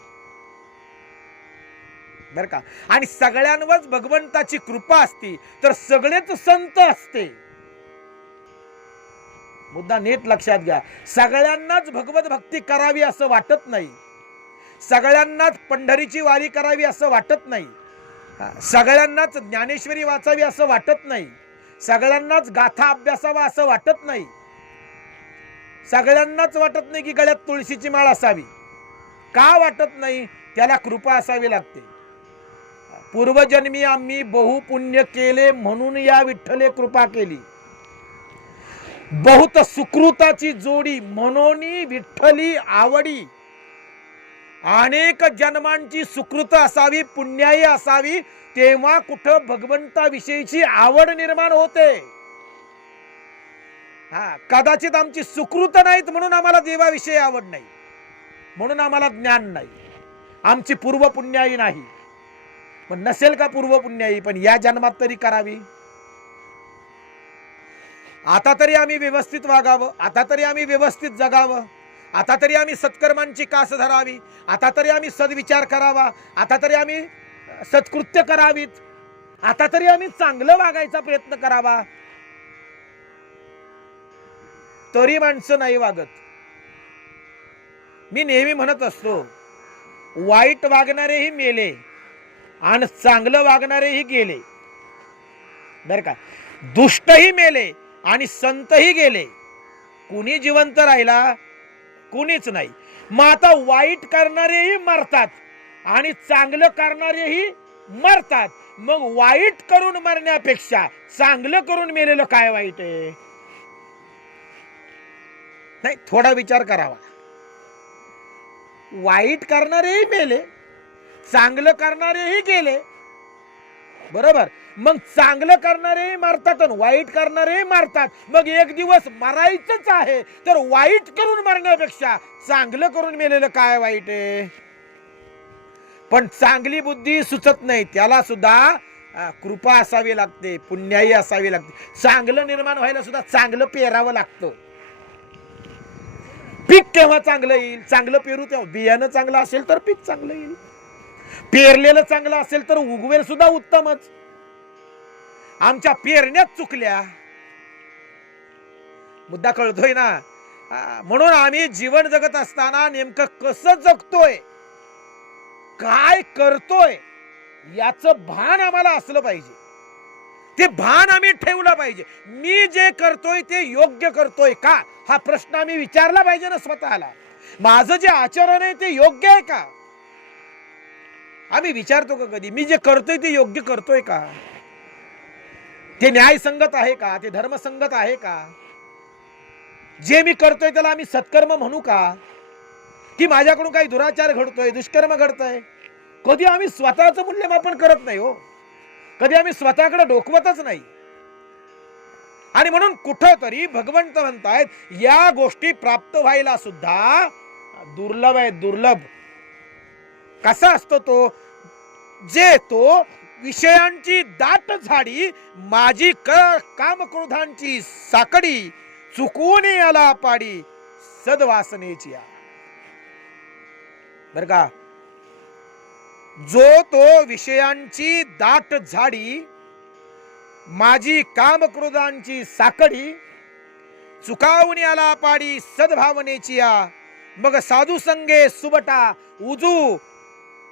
बर का. आणि सगळ्यांवर भगवंताची कृपा असती तर सगळेच संत असते. मुद्दा नीट लक्षात घ्या. सगळ्यांनाच भगवत भक्ती करावी असं वाटत नाही, सगळ्यांनाच पंढरीची वारी करावी असं वाटत नाही, सगळ्यांनाच ज्ञानेश्वरी वाचावी असं वाटत नाही, सगळ्यांनाच गाथा अभ्यासावा असं वाटत नाही, सगळ्यांनाच वाटत नाही की गळ्यात तुळशीची माळ असावी. का वाटत नाही? त्याला कृपा असावी लागते. पूर्वजन्मी आम्ही बहुपुण्य केले म्हणून या विठ्ठले कृपा केली. बहुत सुकृताची जोडी म्हणून विठ्ठली आवडी. अनेक जन्मांची सुकृत असावी, पुण्याई असावी, तेव्हा कुठं भगवंताविषयीची आवड निर्माण होते. कदाचित आमची सुकृत नाहीत म्हणून आम्हाला देवाविषयी आवड नाही, म्हणून आम्हाला ज्ञान नाही. आमची पूर्व पुण्याई नाही. पण नसेल का पूर्व पुण्याई, पण या जन्मात तरी करावी. आता तरी आम्ही व्यवस्थित वागावं, आता तरी आम्ही व्यवस्थित जगावं, आता तरी आम्ही सत्कर्मांची कास धरावी, आता तरी आम्ही सद्विचार करावा, आता तरी आम्ही सत्कृत्य करावीत, आता तरी आम्ही चांगलं वागायचा प्रयत्न करावा. तरी माणसं नाही वागत. मी नेहमी म्हणत असतो, वाईट वागणारेही मेले आणि चांगलं वागणारेही गेले बर का. दुष्टही मेले आणि संतही गेले. कुणी जिवंत राहिला? कुणीच नाही. मग आता वाईट करणारेही मरतात आणि चांगलं करणारेही मरतात. मग वाईट करून मरण्यापेक्षा चांगलं करून मेलेलं काय वाईट आहे? नाही, थोडा विचार करावा. वाईट करणारेही मेले, चांगलं करणारेही गेले, बरोबर. मग चांगलं करणारेही मरतात आणि वाईट करणारेही मरतात. मग एक दिवस मरायचंच आहे तर वाईट करून मरण्यापेक्षा चांगलं करून मेलेलं काय वाईट आहे? पण चांगली बुद्धी सुचत नाही, त्याला सुद्धा कृपा असावी लागते, पुण्याई असावी लागते. चांगलं निर्माण व्हायला सुद्धा चांगलं पेरावं लागतं. पीक केव्हा चांगलं येईल? चांगलं पेरू तेव्हा. बियाणं चांगलं असेल तर पीक चांगलं येईल, पेरलेलं चांगलं असेल तर उगवेल सुद्धा उत्तमच. आमच्या पेरण्यात चुकल्या. मुद्दा कळतोय ना? म्हणून आम्ही जीवन जगत असताना नेमकं कसं जगतोय, काय करतोय याचं भान आम्हाला असलं पाहिजे. ते भान आम्ही ठेवलं पाहिजे. मी जे करतोय ते योग्य करतोय का, हा प्रश्न आम्ही विचारला पाहिजे ना स्वतःला. माझं जे आचरण आहे ते योग्य आहे का? आम्ही विचारतो का कधी? मी जे करतोय ते योग्य करतोय का? ते न्यायसंगत आहे का? ते धर्मसंगत आहे का? जे मी करतोय त्याला आम्ही सत्कर्म म्हणू का? की माझ्याकडून काही दुराचार घडतोय, दुष्कर्म घडतोय? कधी आम्ही स्वतःचं मूल्यमापन करत नाही हो. कधी आम्ही स्वतःकडे डोकवतच नाही. आणि म्हणून कुठंतरी भगवंत म्हणतायत या गोष्टी प्राप्त व्हायला सुद्धा दुर्लभ आहे, दुर्लभ. कसा असतो तो? जे तो विषयांची दाट झाडी, माझी काम क्रोधांची साकडी, चुकून आला पाडी सद्वासनेची. बर का? जो तो विषयांची दाट झाडी, माझी काम क्रोधांची साकडी, चुकावून आला पाडी सद्भावनेची. मग साधू संगे सुबटा, उजू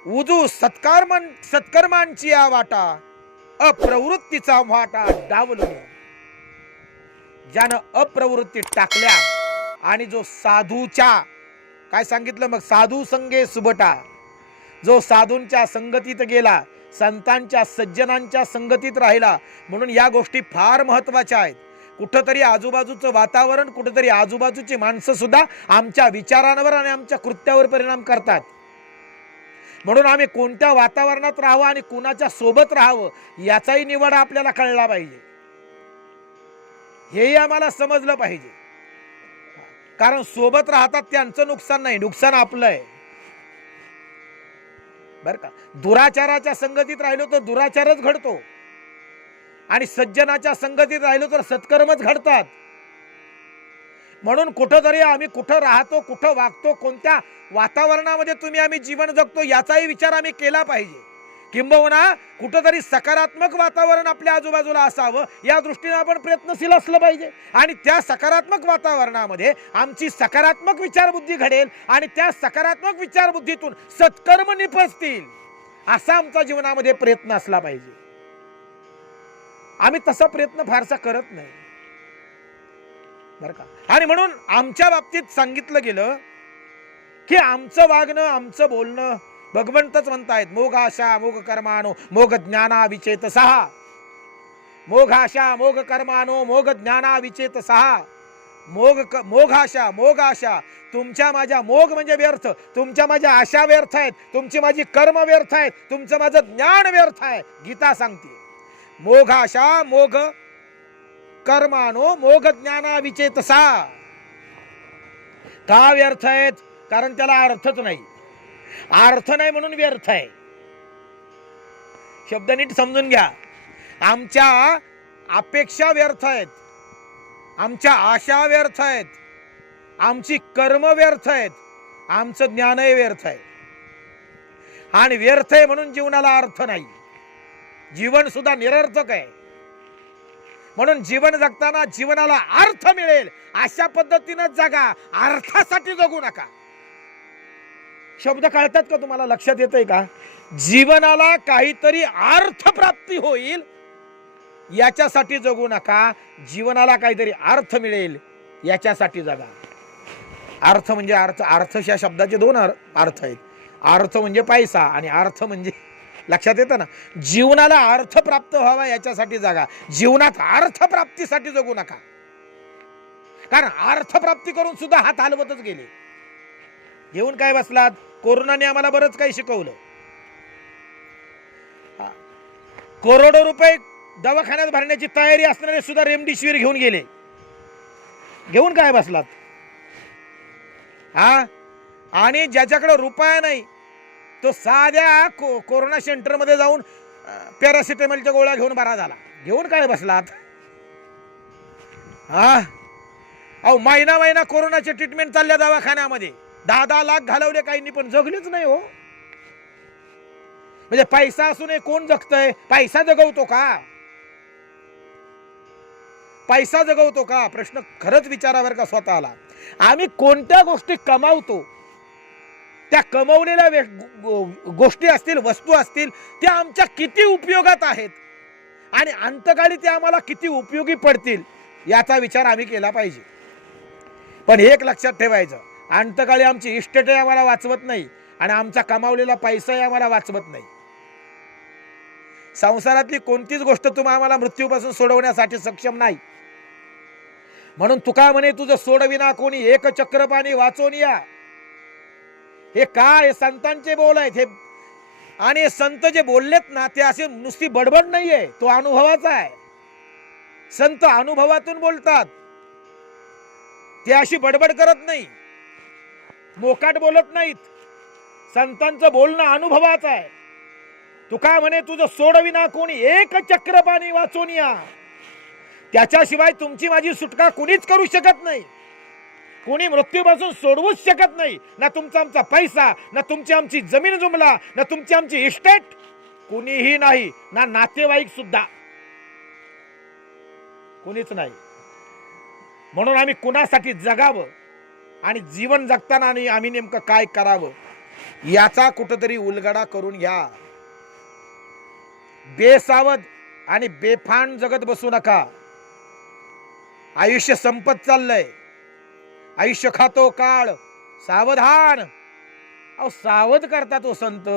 उजू सत्कर्मांची वाटा, अप्रवृत्तीचा वाटा डावलून. ज्यानं अप्रवृत्ती टाकल्या आणि जो साधूच्या काय सांगितलं मग? साधू संगे सुबटा. जो साधूंच्या संगतीत गेला, संतांच्या सज्जनांच्या संगतीत राहिला. म्हणून या गोष्टी फार महत्वाच्या आहेत. कुठंतरी आजूबाजूचं वातावरण, कुठंतरी आजूबाजूची माणसं सुद्धा आमच्या विचारांवर आणि आमच्या कृत्यावर परिणाम करतात. म्हणून आम्ही कोणत्या वातावरणात राहावं आणि कुणाच्या सोबत राहावं याचाही निवड आपल्याला कळला पाहिजे. हेही आम्हाला समजलं पाहिजे. कारण सोबत राहतात त्यांचं नुकसान नाही, नुकसान आपलं आहे बर का. दुराचाराच्या संगतीत राहिलो तर दुराचारच घडतो आणि सज्जनाच्या संगतीत राहिलो तर सत्कर्मच घडतात. म्हणून कुठंतरी आम्ही कुठं राहतो, कुठं वागतो, कोणत्या वातावरणामध्ये आम्ही जीवन जगतो याचाही विचार आम्ही केला पाहिजे. किंबहुना कुठंतरी सकारात्मक वातावरण आपल्या आजूबाजूला असावं या दृष्टीने आपण प्रयत्नशील असलं पाहिजे. आणि त्या सकारात्मक वातावरणामध्ये आमची सकारात्मक विचारबुद्धी घडेल आणि त्या सकारात्मक विचारबुद्धीतून सत्कर्म निपजतील असा आमचा जीवनामध्ये प्रयत्न असला पाहिजे. आम्ही तसा प्रयत्न फारसा करत नाही बरं का. आणि म्हणून आमच्या बाबतीत सांगितलं गेलं की आमचं वागणं, आमचं बोलणं, भगवंतच म्हणतायत मोघ आशा मोघ कर्मानो मोघ ज्ञाना विचेत सहा. मोघ आशा मोघ कर्मानो मोघ ज्ञाना विचेत सहा. मोघ आशा तुमच्या माझ्या, मोघ म्हणजे व्यर्थ, तुमच्या माझ्या आशा व्यर्थ आहेत, तुमची माझी कर्म व्यर्थ आहेत, तुमचं माझं ज्ञान व्यर्थ आहे. गीता सांगते मोघ आशा मोघ कर्मानो मोघ ज्ञाना विचेतसा. का व्यर्थ आहेत? कारण त्याला अर्थच नाही. अर्थ नाही म्हणून व्यर्थ आहे. शब्द नीट समजून घ्या. आमच्या अपेक्षा व्यर्थ आहेत, आमच्या आशा व्यर्थ आहेत, आमची कर्म व्यर्थ आहेत, आमचं ज्ञानही व्यर्थ आहे. आणि व्यर्थ आहे म्हणून जीवनाला अर्थ नाही, जीवन सुद्धा निरर्थक आहे. म्हणून जीवन जगताना जीवनाला अर्थ मिळेल अशा पद्धतीने जगा, अर्थासाठी जगू नका. शब्द कळतात का तुम्हाला? लक्षात येतंय का? जीवनाला काहीतरी अर्थ प्राप्ती होईल याच्यासाठी जगू नका, जीवनाला काहीतरी अर्थ मिळेल याच्यासाठी जगा. अर्थ म्हणजे अर्थ या शब्दाचे दोन अर्थ आहेत. अर्थ म्हणजे पैसा आणि अर्थ म्हणजे, लक्षात येतं ना, जीवनाला अर्थ प्राप्त व्हावा याच्यासाठी जगा, जीवनात अर्थ प्राप्तीसाठी जगू नका. कारण अर्थ प्राप्ती करून सुद्धा हात हलवतच गेले. घेऊन काय बसलात? कोरोनाने आम्हाला बरंच काही शिकवलं. करोडो रुपये दवाखान्यात भरण्याची तयारी असणारे सुद्धा रेमडेसिवीर घेऊन गेले. घेऊन काय बसलात? आणि ज्याच्याकडे रुपया नाही तो साध्या कोरोना सेंटर मध्ये जाऊन पॅरासिटामॉलच्या गोळ्या घेऊन बरा झाला. घेऊन काय बसलात? अहो महिना महिना कोरोनाची ट्रीटमेंट चालल्या दवाखान्यामध्ये, 10-10 लाख घालवले काहींनी, पण जगलेच नाही हो. म्हणजे पैसा असून कोण जगतय? पैसा जगवतो का? पैसा जगवतो का? प्रश्न खरंच विचारावर का स्वतःला. आम्ही कोणत्या गोष्टी कमावतो, त्या कमवलेल्या गोष्टी असतील, वस्तू असतील, त्या आमच्या किती उपयोगात आहेत आणि अंतकाळी त्या आम्हाला किती उपयोगी पडतील याचा विचार आम्ही केला पाहिजे. पण एक लक्षात ठेवायचं, अंतकाळी आमची इस्टेटही आम्हाला वाचवत नाही आणि आमचा कमावलेला पैसाही आम्हाला वाचवत नाही. संसारातली कोणतीच गोष्ट आम्हाला मृत्यूपासून सोडवण्यासाठी सक्षम नाही. म्हणून तुका म्हणे तुझं सोडविना कोणी, एक चक्र पाणी वाचून या. हे काय संतांचे बोल आहेत हे. आणि संत जे बोललेत ना ते असे नुसती बडबड नाहीये, तो अनुभवाचा आहे. संत अनुभवातून बोलतात, ते अशी बडबड करत नाही, मोकाट बोलत नाहीत. संतांचं बोलणं अनुभवाचं आहे. तुका म्हणे तुझं सोडविना कोणी, एक चक्र पाणी वाचून या. त्याच्याशिवाय तुमची माझी सुटका कुणीच करू शकत नाही, कोणी मृत्यूपासून सोडवूच शकत नाही. ना तुमचा आमचा पैसा, ना तुमची आमची जमीन जुमला, ना तुमची आमची इस्टेट, कुणीही नाही, ना नातेवाईक सुद्धा, कुणीच नाही. म्हणून आम्ही कुणासाठी जगावं आणि जीवन जगताना आम्ही नेमकं काय करावं याचा कुठंतरी उलगडा करून घ्या. बेसावध आणि बेफान जगत बसू नका. आयुष्य संपत चाललंय. आयुष्य खातो काळ, सावधान. अहो सावध करतात तो संत.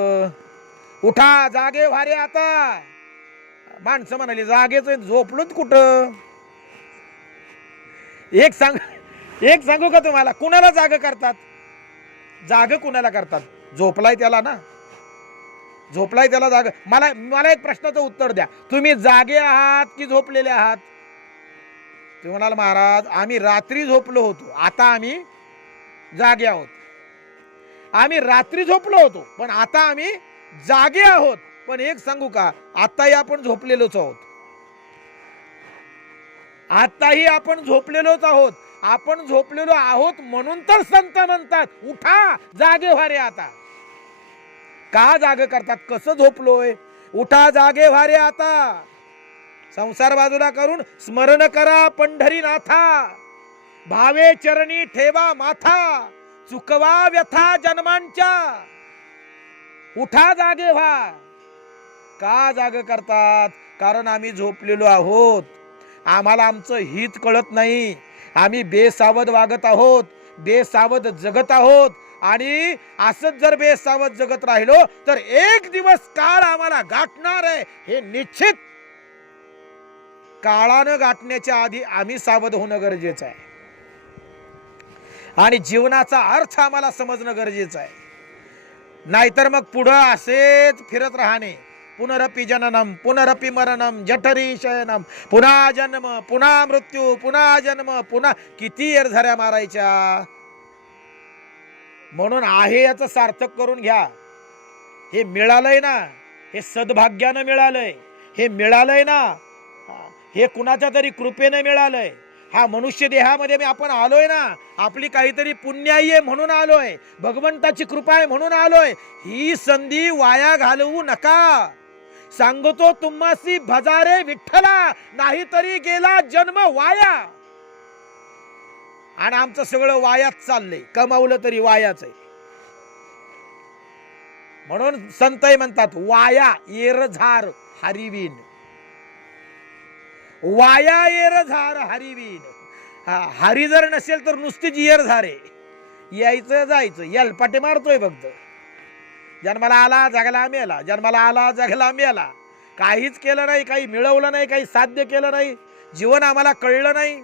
उठा जागे व्हा रे आता. माणसं म्हणाली जागेच झोपलोच कुठं. एक सांगू का तुम्हाला, कुणाला जाग करतात? जाग कुणाला करतात? झोपलाय त्याला ना, झोपलाय त्याला जाग. मला एक प्रश्नाचं उत्तर द्या, तुम्ही जागे आहात की झोपलेले आहात? ते म्हणाल महाराज आम्ही रात्री झोपलो होतो, आता आम्ही जागे आहोत. आम्ही रात्री झोपलो होतो पण आता आम्ही जागे आहोत. पण एक सांगू का, आताही आपण झोपलेलोच आहोत. आताही आपण झोपलेलोच आहोत. आपण झोपलेलो आहोत म्हणून तर संत म्हणतात उठा जागे व्हा रे आता. का जाग करतात? कसं झोपलोय? उठा जागे व्हा रे आता. संसार बाजूला करून स्मरण करा पंढरीनाथा. भावे चरणी ठेवा माथा. चुकवा व्यथा जन्मांच्या. उठा जागे व्हा. का जाग करतात? कारण आम्ही झोपलेलो आहोत. आम्हाला आमचं हित कळत नाही. आम्ही बेसावध वागत आहोत, बेसावध जगत आहोत. आणि असंच जर बेसावध जगत राहिलो तर एक दिवस काळ आम्हाला गाठणार आहे हे निश्चित. काळानं गाठण्याच्या आधी आम्ही सावध होणं गरजेचं आहे. आणि जीवनाचा अर्थ आम्हाला समजणं गरजेचं आहे. नाहीतर मग पुढं असेच फिरत राहणे. पुनरपि जननम पुनरपि मरणम जठरी शयनम. पुन्हा जन्म पुन्हा मृत्यू पुन्हा जन्म पुन्हा. किती येरझाऱ्या मारायच्या. म्हणून आहे याचं सार्थक करून घ्या. हे मिळालंय ना, हे सद्भाग्यानं मिळालंय. हे मिळालंय ना, हे कुणाच्या तरी कृपेने मिळालंय. हा मनुष्य देहामध्ये आपण आलोय ना, आपली काहीतरी पुण्याई आहे म्हणून आलोय, भगवंताची कृपा आहे म्हणून आलोय. ही संधी वाया घालवू नका. सांगतो तुम्हासी भजारे विठ्ठला, नाहीतरी गेला जन्म वाया. आणि आमचं सगळं वायाच चाललंय. कमावलं तरी वायाच आहे. म्हणून संतही म्हणतात वाया येरझार हरिवीन. वाया येरझार हरिवीन. हरी जर नसेल तर नुसतीच येरझार आहे. यायचं जायचं यलपाटे मारतोय फक्त. जन्माला आला जगला मेला, जन्माला आला जगला मेला. काहीच केलं नाही, काही मिळवलं नाही, काही साध्य केलं नाही. जीवन आम्हाला कळलं नाही.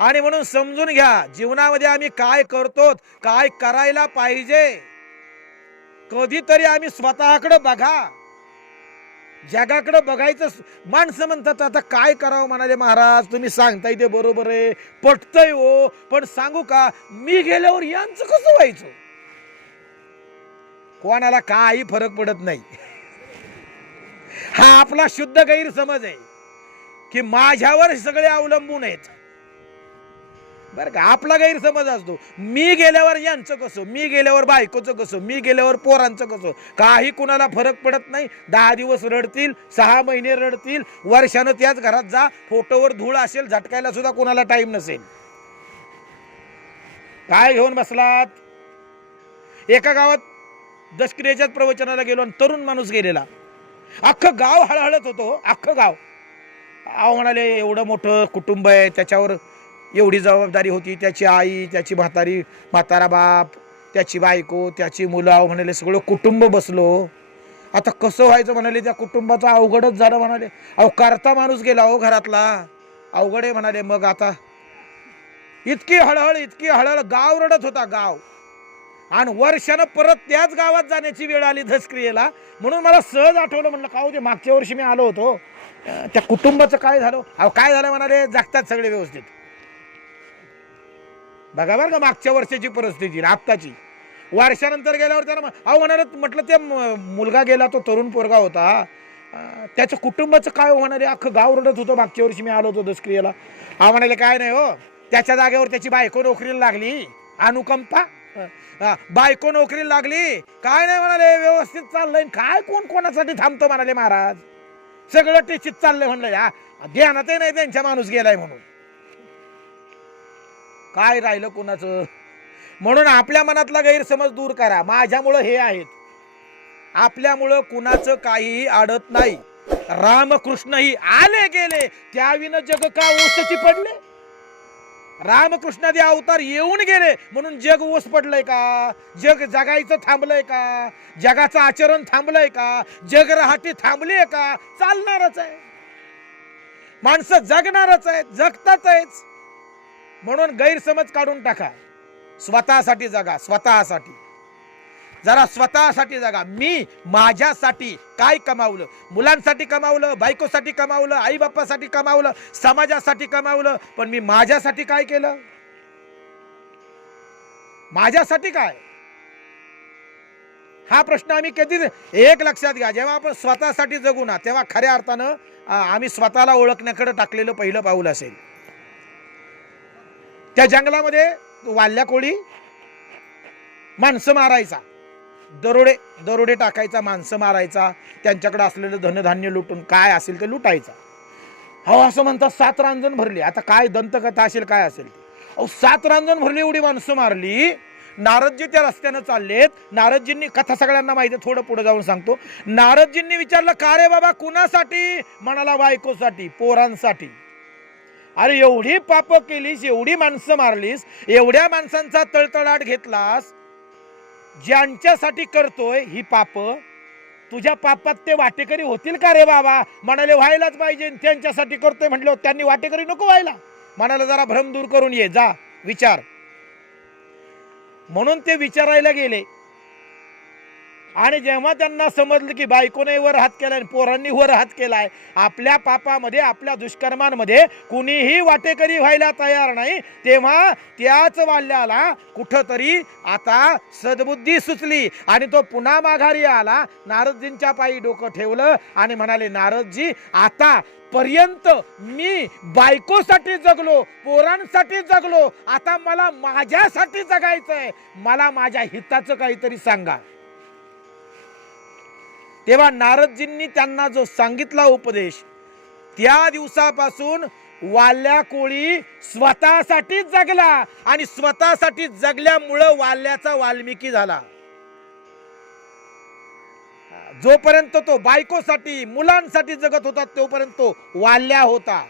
आणि म्हणून समजून घ्या जीवनामध्ये आम्ही काय करतो, काय करायला पाहिजे. कधीतरी आम्ही स्वतःकडे बघा. जगाकडे बघायचं. माणसं म्हणतात आता काय करावं म्हणाले महाराज, तुम्ही सांगताय ते बरोबर आहे, पटतंय हो, पण सांगू का मी गेल्यावर यांचं कसं व्हायचं? कोणाला काही फरक पडत नाही. हा आपला शुद्ध गैरसमज आहे की माझ्यावर सगळे अवलंबून आहेत. बरं का, आपला गैरसमज असतो. मी गेल्यावर यांचं कसं, मी गेल्यावर बायकोचं कसं, मी गेल्यावर पोरांचं कसं. काही कुणाला फरक पडत नाही. 10 दिवस रडतील, 6 महिने रडतील, वर्षानं त्याच घरात जा. फोटोवर धूळ असेल, झटकायला सुद्धा कुणाला टाइम नसेल. काय घेऊन बसलात? एका गावात दशक्रियेच्याच प्रवचनाला गेलो आणि तरुण माणूस गेलेला. अख्खं गाव हळहळत होतो. अख्खं गाव. अहो म्हणाले एवढं मोठं कुटुंब आहे, त्याच्यावर एवढी जबाबदारी होती. त्याची आई, त्याची म्हातारा बाप, त्याची बायको, त्याची मुलं. अहो म्हणाले सगळं कुटुंब बसलो. आता कसं व्हायचं म्हणाले, त्या कुटुंबाचं अवघडच झालं म्हणाले. अहो करता माणूस गेला हो घरातला, अवघड आहे म्हणाले. मग आता इतकी हळहळ गाव रडत होता गाव. आणि वर्षानं परत त्याच गावात जाण्याची वेळ आली दशक्रियेला. म्हणून मला सहज आठवलं, म्हणलं का हो ते मागच्या वर्षी मी आलो होतो, त्या कुटुंबाचं काय झालं? अहो काय झालं म्हणाले, जगतात सगळे व्यवस्थित. बघा बरं का मागच्या वर्षाची परिस्थिती आत्ताची. वर्षानंतर गेल्यावर त्याला अहो म्हणाले, म्हटलं ते मुलगा गेला, तो तरुण पोरगा होता, त्याच्या कुटुंबाचं काय होणार आहे? अख्खं गाव रडत होतं मागच्या वर्षी मी आलो होतो दशक्रियेला. हा म्हणाले काय नाही हो, त्याच्या जागेवर त्याची बायको नोकरीला लागली. अनुकंपा, बायको नोकरीला लागली. काय नाही म्हणाले, व्यवस्थित चाललंय. काय कोण कोणासाठी थांबतो म्हणाले महाराज, सगळं टिचित चाललंय. म्हणलं या ध्यानातही नाही त्यांच्या माणूस गेलाय म्हणून. काय राहिलं कोणाचं? म्हणून आपल्या मनातला गैरसमज दूर करा. माझ्यामुळं हे आहेत, आपल्यामुळं कुणाचं काहीही अडत नाही. रामकृष्णही आले गेले, त्याविन जग का ओसची पडले. रामकृष्णादी अवतार येऊन गेले म्हणून जग ओस पडलंय का? जग जगायचं थांबलंय का? जगाचं आचरण थांबलंय का? जग रहाटी थांबली आहे का? चालणारच आहे. माणसं जगणारच आहेत, जगतात आहेत. म्हणून गैरसमज काढून टाका. स्वतःसाठी जगा, स्वतःसाठी. जरा स्वतःसाठी जगा. मी माझ्यासाठी काय कमावलं? मुलांसाठी कमावलं, बायकोसाठी कमावलं, आई बाप्पासाठी कमावलं, समाजासाठी कमावलं, पण मी माझ्यासाठी काय केलं? माझ्यासाठी काय? हा प्रश्न आम्ही कधी एक लक्षात घ्या. जेव्हा आपण स्वतःसाठी जगू ना, तेव्हा खऱ्या अर्थानं आम्ही स्वतःला ओळखण्याकडे टाकलेलं पहिलं पाऊल असेल. त्या जंगलामध्ये वाल्या कोळी माणसं मारायचा, दरोडे टाकायचा, माणसं मारायचा, त्यांच्याकडे असलेलं धनधान्य लुटून काय असेल ते लुटायचा. हो असं म्हणतात 7 रांजण भरली. आता काय दंतकथा असेल, काय असेल ते. अहो 7 रांजण भरली, एवढी माणसं मारली. नारदजी त्या रस्त्यानं चाललेत. नारदजींनी, कथा सगळ्यांना माहिती आहे, थोडं पुढे जाऊन सांगतो. नारदजींनी विचारलं, का रे बाबा कुणासाठी? म्हणाला बायकोसाठी, पोरांसाठी. अरे एवढी पाप केलीस, एवढी माणसं मारलीस, एवढ्या माणसांचा तळतळाट घेतलास, ज्यांच्यासाठी करतोय ही पाप, तुझ्या पापात ते वाटेकरी होतील का रे बाबा? म्हणाले व्हायलाच पाहिजे. त्यांच्यासाठी करतोय म्हटलं, त्यांनी वाटेकरी नको व्हायला? म्हणाले जरा भ्रम दूर करून ये, जा विचार. म्हणून ते विचारायला गेले. आणि जेव्हा त्यांना समजलं की बायकोने वर हात केलाय, पोरांनी वर हात केलाय, आपल्या पापामध्ये, आपल्या दुष्कर्मांमध्ये कुणीही वाटेकरी व्हायला तयार नाही, तेव्हा त्याच वाल्याला कुठंतरी आता सद्बुद्धी सुचली आणि तो पुन्हा माघारी आला. नारदजींच्या पायी डोकं ठेवलं आणि म्हणाले, नारदजी आता पर्यंत मी बायकोसाठी जगलो, पोरांसाठी जगलो, आता मला माझ्यासाठी जगायचंय, मला माझ्या हिताचं काहीतरी सांगा. तेव्हा नारदजींनी त्यांना जो सांगितला उपदेश, त्या दिवसापासून वाल्या कोळी स्वतःसाठीच जगला आणि स्वतःसाठी जगल्यामुळं वाल्याचा वाल्मिकी झाला. जोपर्यंत तो बायकोसाठी, मुलांसाठी जगत होता तोपर्यंत तो वाल्या होता.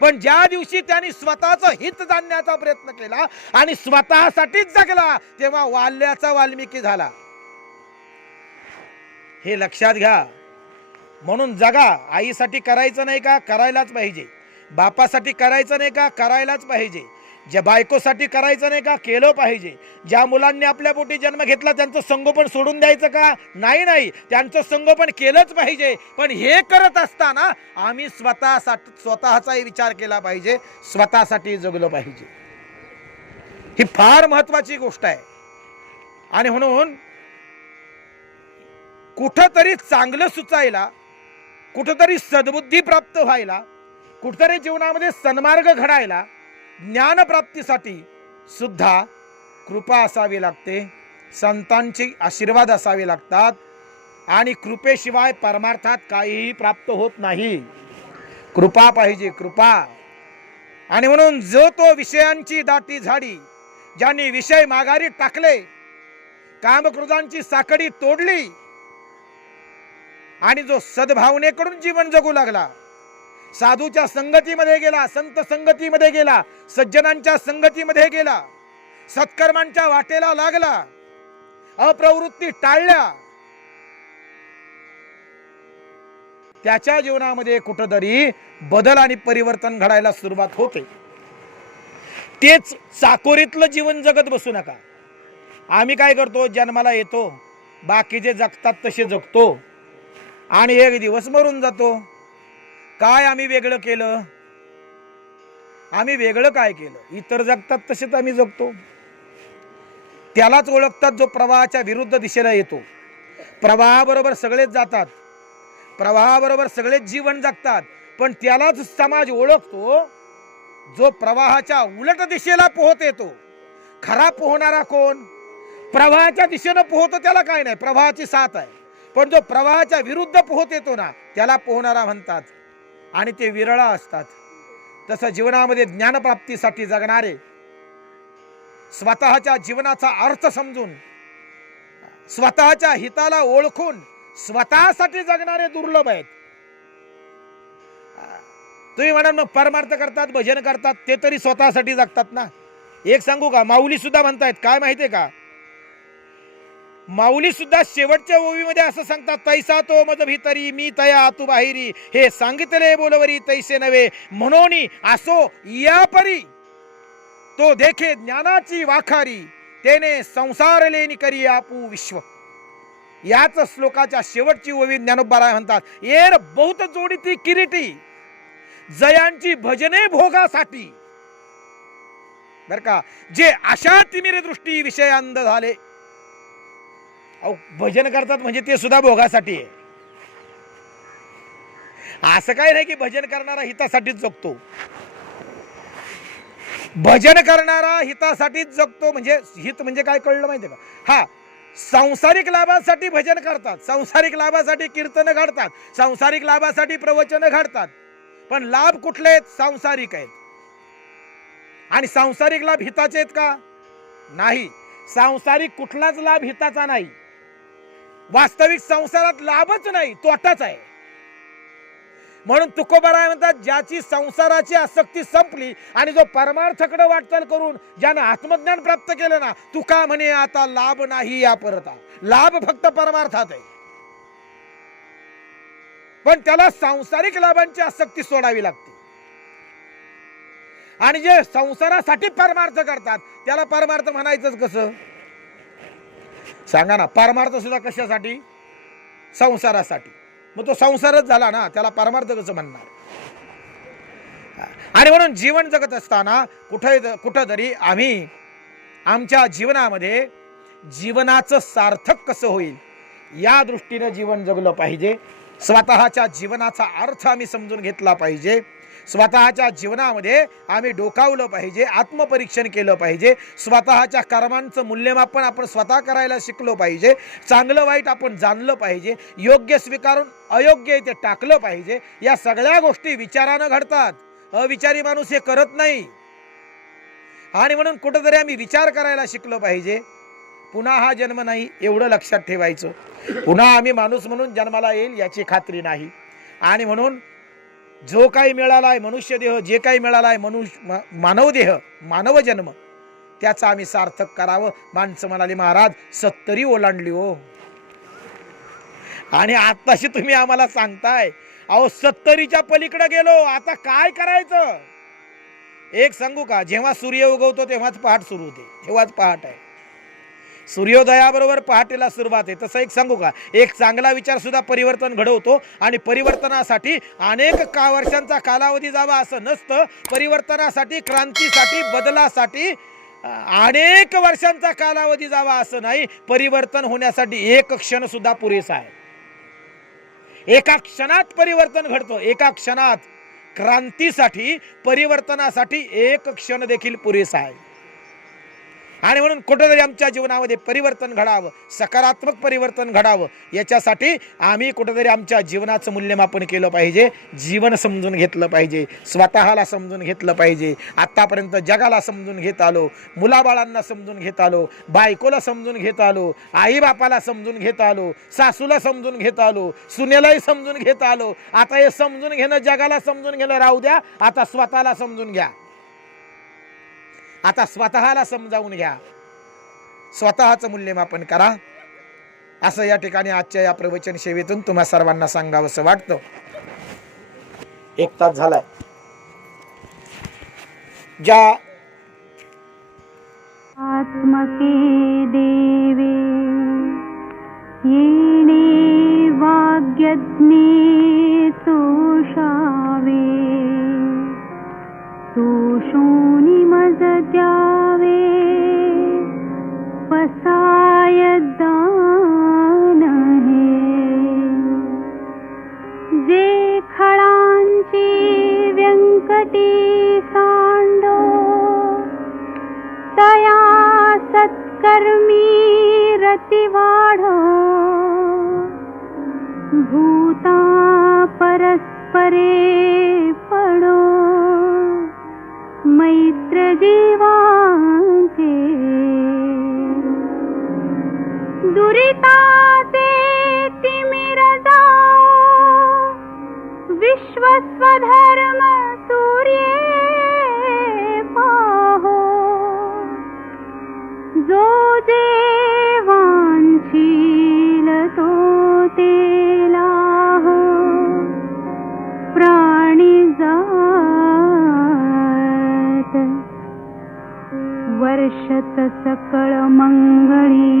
पण ज्या दिवशी त्यांनी स्वतःचं हित जाणण्याचा प्रयत्न केला आणि स्वतःसाठीच जगला, तेव्हा वाल्याचा वाल्मिकी झाला. हे लक्षात घ्या. म्हणून जगा. आईसाठी करायचं नाही का? करायलाच पाहिजे. बापासाठी करायचं नाही का? करायलाच पाहिजे. ज्या बायकोसाठी करायचं नाही का? केलं पाहिजे. ज्या मुलांनी आपल्या पोटी जन्म घेतला त्यांचं संगोपन सोडून द्यायचं का? नाही, त्यांचं संगोपन केलंच पाहिजे. पण हे करत असताना आम्ही स्वतःचाही विचार केला पाहिजे, स्वतःसाठी जगलं पाहिजे. ही फार महत्वाची गोष्ट आहे. आणि म्हणून कुठंतरी चांगलं सुचायला, कुठंतरी सद्बुद्धी प्राप्त व्हायला, कुठंतरी जीवनामध्ये सन्मार्ग घडायला, ज्ञानप्राप्तीसाठी सुद्धा कृपा असावी लागते, संतांचे आशीर्वाद असावे लागतात. आणि कृपेशिवाय परमार्थात काहीही प्राप्त होत नाही. कृपा पाहिजे, कृपा. आणि म्हणून जो तो विषयांची दाटी झाडी, ज्यांनी विषय माघारी टाकले, कामक्रोधांची साखळी तोडली आणि जो सद्भावनेकडून जीवन जगू लागला, साधूच्या संगतीमध्ये गेला, संत संगतीमध्ये गेला, सज्जनांच्या संगतीमध्ये गेला, सत्कर्मांच्या वाटेला लागला, अप्रवृत्ती टाळल्या, त्याच्या जीवनामध्ये कुठंतरी बदल आणि परिवर्तन घडायला सुरुवात होते. तेच चाकोरीतलं जीवन जगत बसू नका. आम्ही काय करतो, जन्माला येतो, बाकीचे जगतात तसे जगतो आणि एक दिवस मरून जातो. काय आम्ही वेगळं केलं? आम्ही वेगळं काय केलं? इतर जगतात तसेच आम्ही जगतो. त्यालाच ओळखतात जो प्रवाहाच्या विरुद्ध दिशेला येतो. प्रवाहाबरोबर सगळेच जातात, प्रवाहाबरोबर सगळेच जीवन जगतात, पण त्यालाच समाज ओळखतो जो प्रवाहाच्या उलट दिशेला पोहत येतो. खरा पोहणारा कोण? प्रवाहाच्या दिशेनं पोहतो त्याला काय नाही, प्रवाहाची साथ आहे. पण जो प्रवाहाच्या विरुद्ध पोहत येतो ना, त्याला पोहणारा म्हणतात आणि ते विरळा असतात. तसं जीवनामध्ये ज्ञानप्राप्तीसाठी जगणारे, स्वतःच्या जीवनाचा अर्थ समजून, स्वतःच्या हिताला ओळखून स्वतःसाठी जगणारे दुर्लभ आहेत. तुम्ही म्हणाल मग परमार्थ करतात, भजन करतात, ते तरी स्वतःसाठी जगतात ना. एक सांगू का, माऊली सुद्धा म्हणतायत काय माहितीये का, माऊली सुद्धा शेवटच्या ओवीमध्ये असं सांगतात, तैसा तो मज भीतरी मी तया आतू बाहेरी, हे सांगितले बोलवरी तैसे नव्हे म्हणोनी असो या परी, तो देखे ज्ञानाची वाखारी, तेने संसार लेनी करी आपू विश्व. याच श्लोकाच्या शेवटची ओवी ज्ञानोबा म्हणतात, येर बहुत जोडीती किरीटी, जयांची भजने भोगासाठी. बर का, जे अशा तिमिरे दृष्टी विषयांध झाले. अहो भजन करतात म्हणजे ते सुद्धा भोगासाठी आहे. असं काही नाही की भजन करणारा हितासाठीच जगतो. भजन करणारा हितासाठीच जगतो म्हणजे हित म्हणजे काय कळलं माहितीये का, हा सांसारिक लाभासाठी भजन करतात, सांसारिक लाभासाठी कीर्तन घडतात, सांसारिक लाभासाठी प्रवचन घडतात, पण लाभ कुठले आहेत, सांसारिक आहेत. आणि सांसारिक लाभ हिताचे आहेत का, नाही. सांसारिक कुठलाच लाभ हिताचा नाही. वास्तविक संसारात लाभच नाही, तोटाच आहे. म्हणून तुकोबाराय म्हणतात, ज्याची संसाराची आसक्ती संपली आणि जो परमार्थकडे वाटचाल करून ज्यानं आत्मज्ञान प्राप्त केलं ना, तुका म्हणे आता लाभ नाही या परता, लाभ फक्त परमार्थात आहे. पण त्याला सांसारिक लाभांची आसक्ती सोडावी लागते. आणि जे संसारासाठी परमार्थ करतात त्याला परमार्थ म्हणायचंच कसं, सांगा ना. परमार्थ सुद्धा कशासाठी, संसारासाठी. मग तो संसारच झाला ना, त्याला परमार्थ कसं म्हणणार. आणि म्हणून जीवन जगत असताना कुठंतरी आम्ही आमच्या जीवनामध्ये जीवनाचं सार्थक कसं होईल या दृष्टीने जीवन जगलं पाहिजे. स्वतःच्या जीवनाचा अर्थ आम्ही समजून घेतला पाहिजे. स्वतःच्या जीवनामध्ये आम्ही डोकावलं पाहिजे, आत्मपरीक्षण केलं पाहिजे. स्वतःच्या कर्मांचं मूल्यमापन आपण स्वतः करायला शिकलो पाहिजे. चांगलं वाईट आपण जाणलं पाहिजे. योग्य स्वीकारून अयोग्य ते टाकलं पाहिजे. या सगळ्या गोष्टी विचारानं घडतात. अविचारी माणूस हे करत नाही. आणि म्हणून कुठेतरी आम्ही विचार करायला शिकलो पाहिजे. पुन्हा हा जन्म नाही एवढं लक्षात ठेवायचं. पुन्हा आम्ही माणूस म्हणून जन्माला येईल याची खात्री नाही. आणि म्हणून जो काही मिळालाय मनुष्य देह, जे काही मिळालाय मानव देह, मानव जन्म, त्याचं आम्ही सार्थक करावं. माणसं म्हणाली, महाराज 70 ओलांडली हो. आणि आताशी तुम्ही आम्हाला सांगताय, अहो 70च्या पलीकडे गेलो, आता काय करायचं. एक सांगू का, जेव्हा सूर्य उगवतो तेव्हाच पहाट सुरू होते, तेव्हाच पहाट आहे. सूर्योदयाबरोबर पहाटेला सुरुवात आहे. तसं एक सांगू का, एक चांगला विचार सुद्धा परिवर्तन घडवतो. आणि परिवर्तनासाठी अनेक वर्षांचा कालावधी जावा असं नसतं. परिवर्तनासाठी, क्रांतीसाठी, बदलासाठी अनेक वर्षांचा कालावधी जावा असं नाही. परिवर्तन होण्यासाठी एक क्षण सुद्धा पुरेसा आहे. एका क्षणात परिवर्तन घडतो. एका क्षणात क्रांतीसाठी, परिवर्तनासाठी एक क्षण देखील पुरेसा आहे. आणि म्हणून कुठेतरी आमच्या जीवनामध्ये परिवर्तन घडावं, सकारात्मक परिवर्तन घडावं, याच्यासाठी आम्ही कुठेतरी आमच्या जीवनाचं मूल्यमापन केलं पाहिजे. जीवन समजून घेतलं पाहिजे, स्वतःला समजून घेतलं पाहिजे. आतापर्यंत जगाला समजून घेत आलो, मुलाबाळांना समजून घेत आलो, बायकोला समजून घेत आलो, आई बापाला समजून घेत आलो, सासूला समजून घेत आलो, सुनेलाही समजून घेत आलो. आता हे समजून घेणं, जगाला समजून घेणं राहू द्या. आता स्वतःला समजून घ्या. आता स्वतःला समजावून घ्या, स्वतःचं मूल्यमापन करा. असं या ठिकाणी आजच्या या प्रवचन सेवेतून तुम्हा सर्वांना सांगावंसं वाटतं. 1 तास झालाय. ज्या आत्मके देवे येणे वाग्यज्ञे तोषावे, तोषोनी मज द्यावे पसाय दान हे. जे खळांची व्यंकटी सांडो, तया सत्कर्मी रती वाढो. भूता परस्परे पडो, मैत्र जीवांचे. दुरिताचे तिमिर जाओ, विश्व स्वधर्म सूर्ये पाहो जो देवांशील तो तेलाह प्राणी जात वर्षत सकळ मंगळी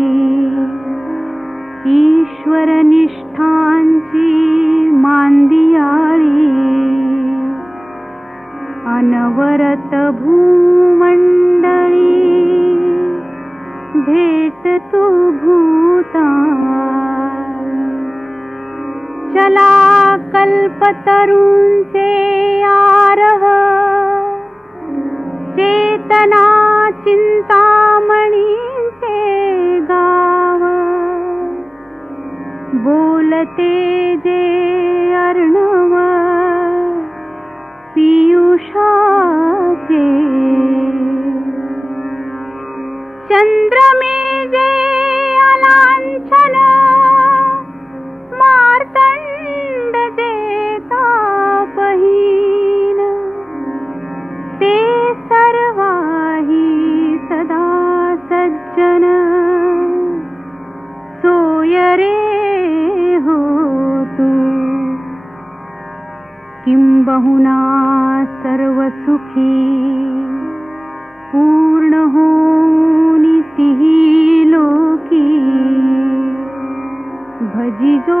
ईश्वर निष्ठांची मांदियाळी अनवरत भूमंडळी भेट तू भूता चला कल्पतरूंचे आरव चेतना चिंतामणींचे गाव बोलते जे अर्णव पियुषाचे चंद्रमे जे अलांछन मार्तंड देता बहीण ते सर्वाही सदा सज्जन सोय रे हो तू किंबहुना सर्व सुखी पूर्ण होनी तिही लोकी भजिजो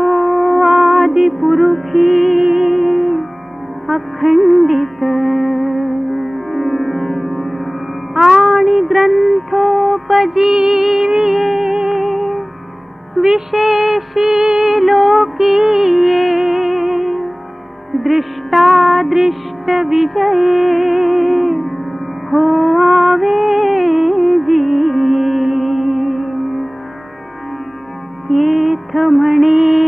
आदि पुरुषी अखंडित आणि ग्रंथोपजीविये विशेषी लोकीये दृष्टादृष्ट विजये हो आवे जी येथ म्हणे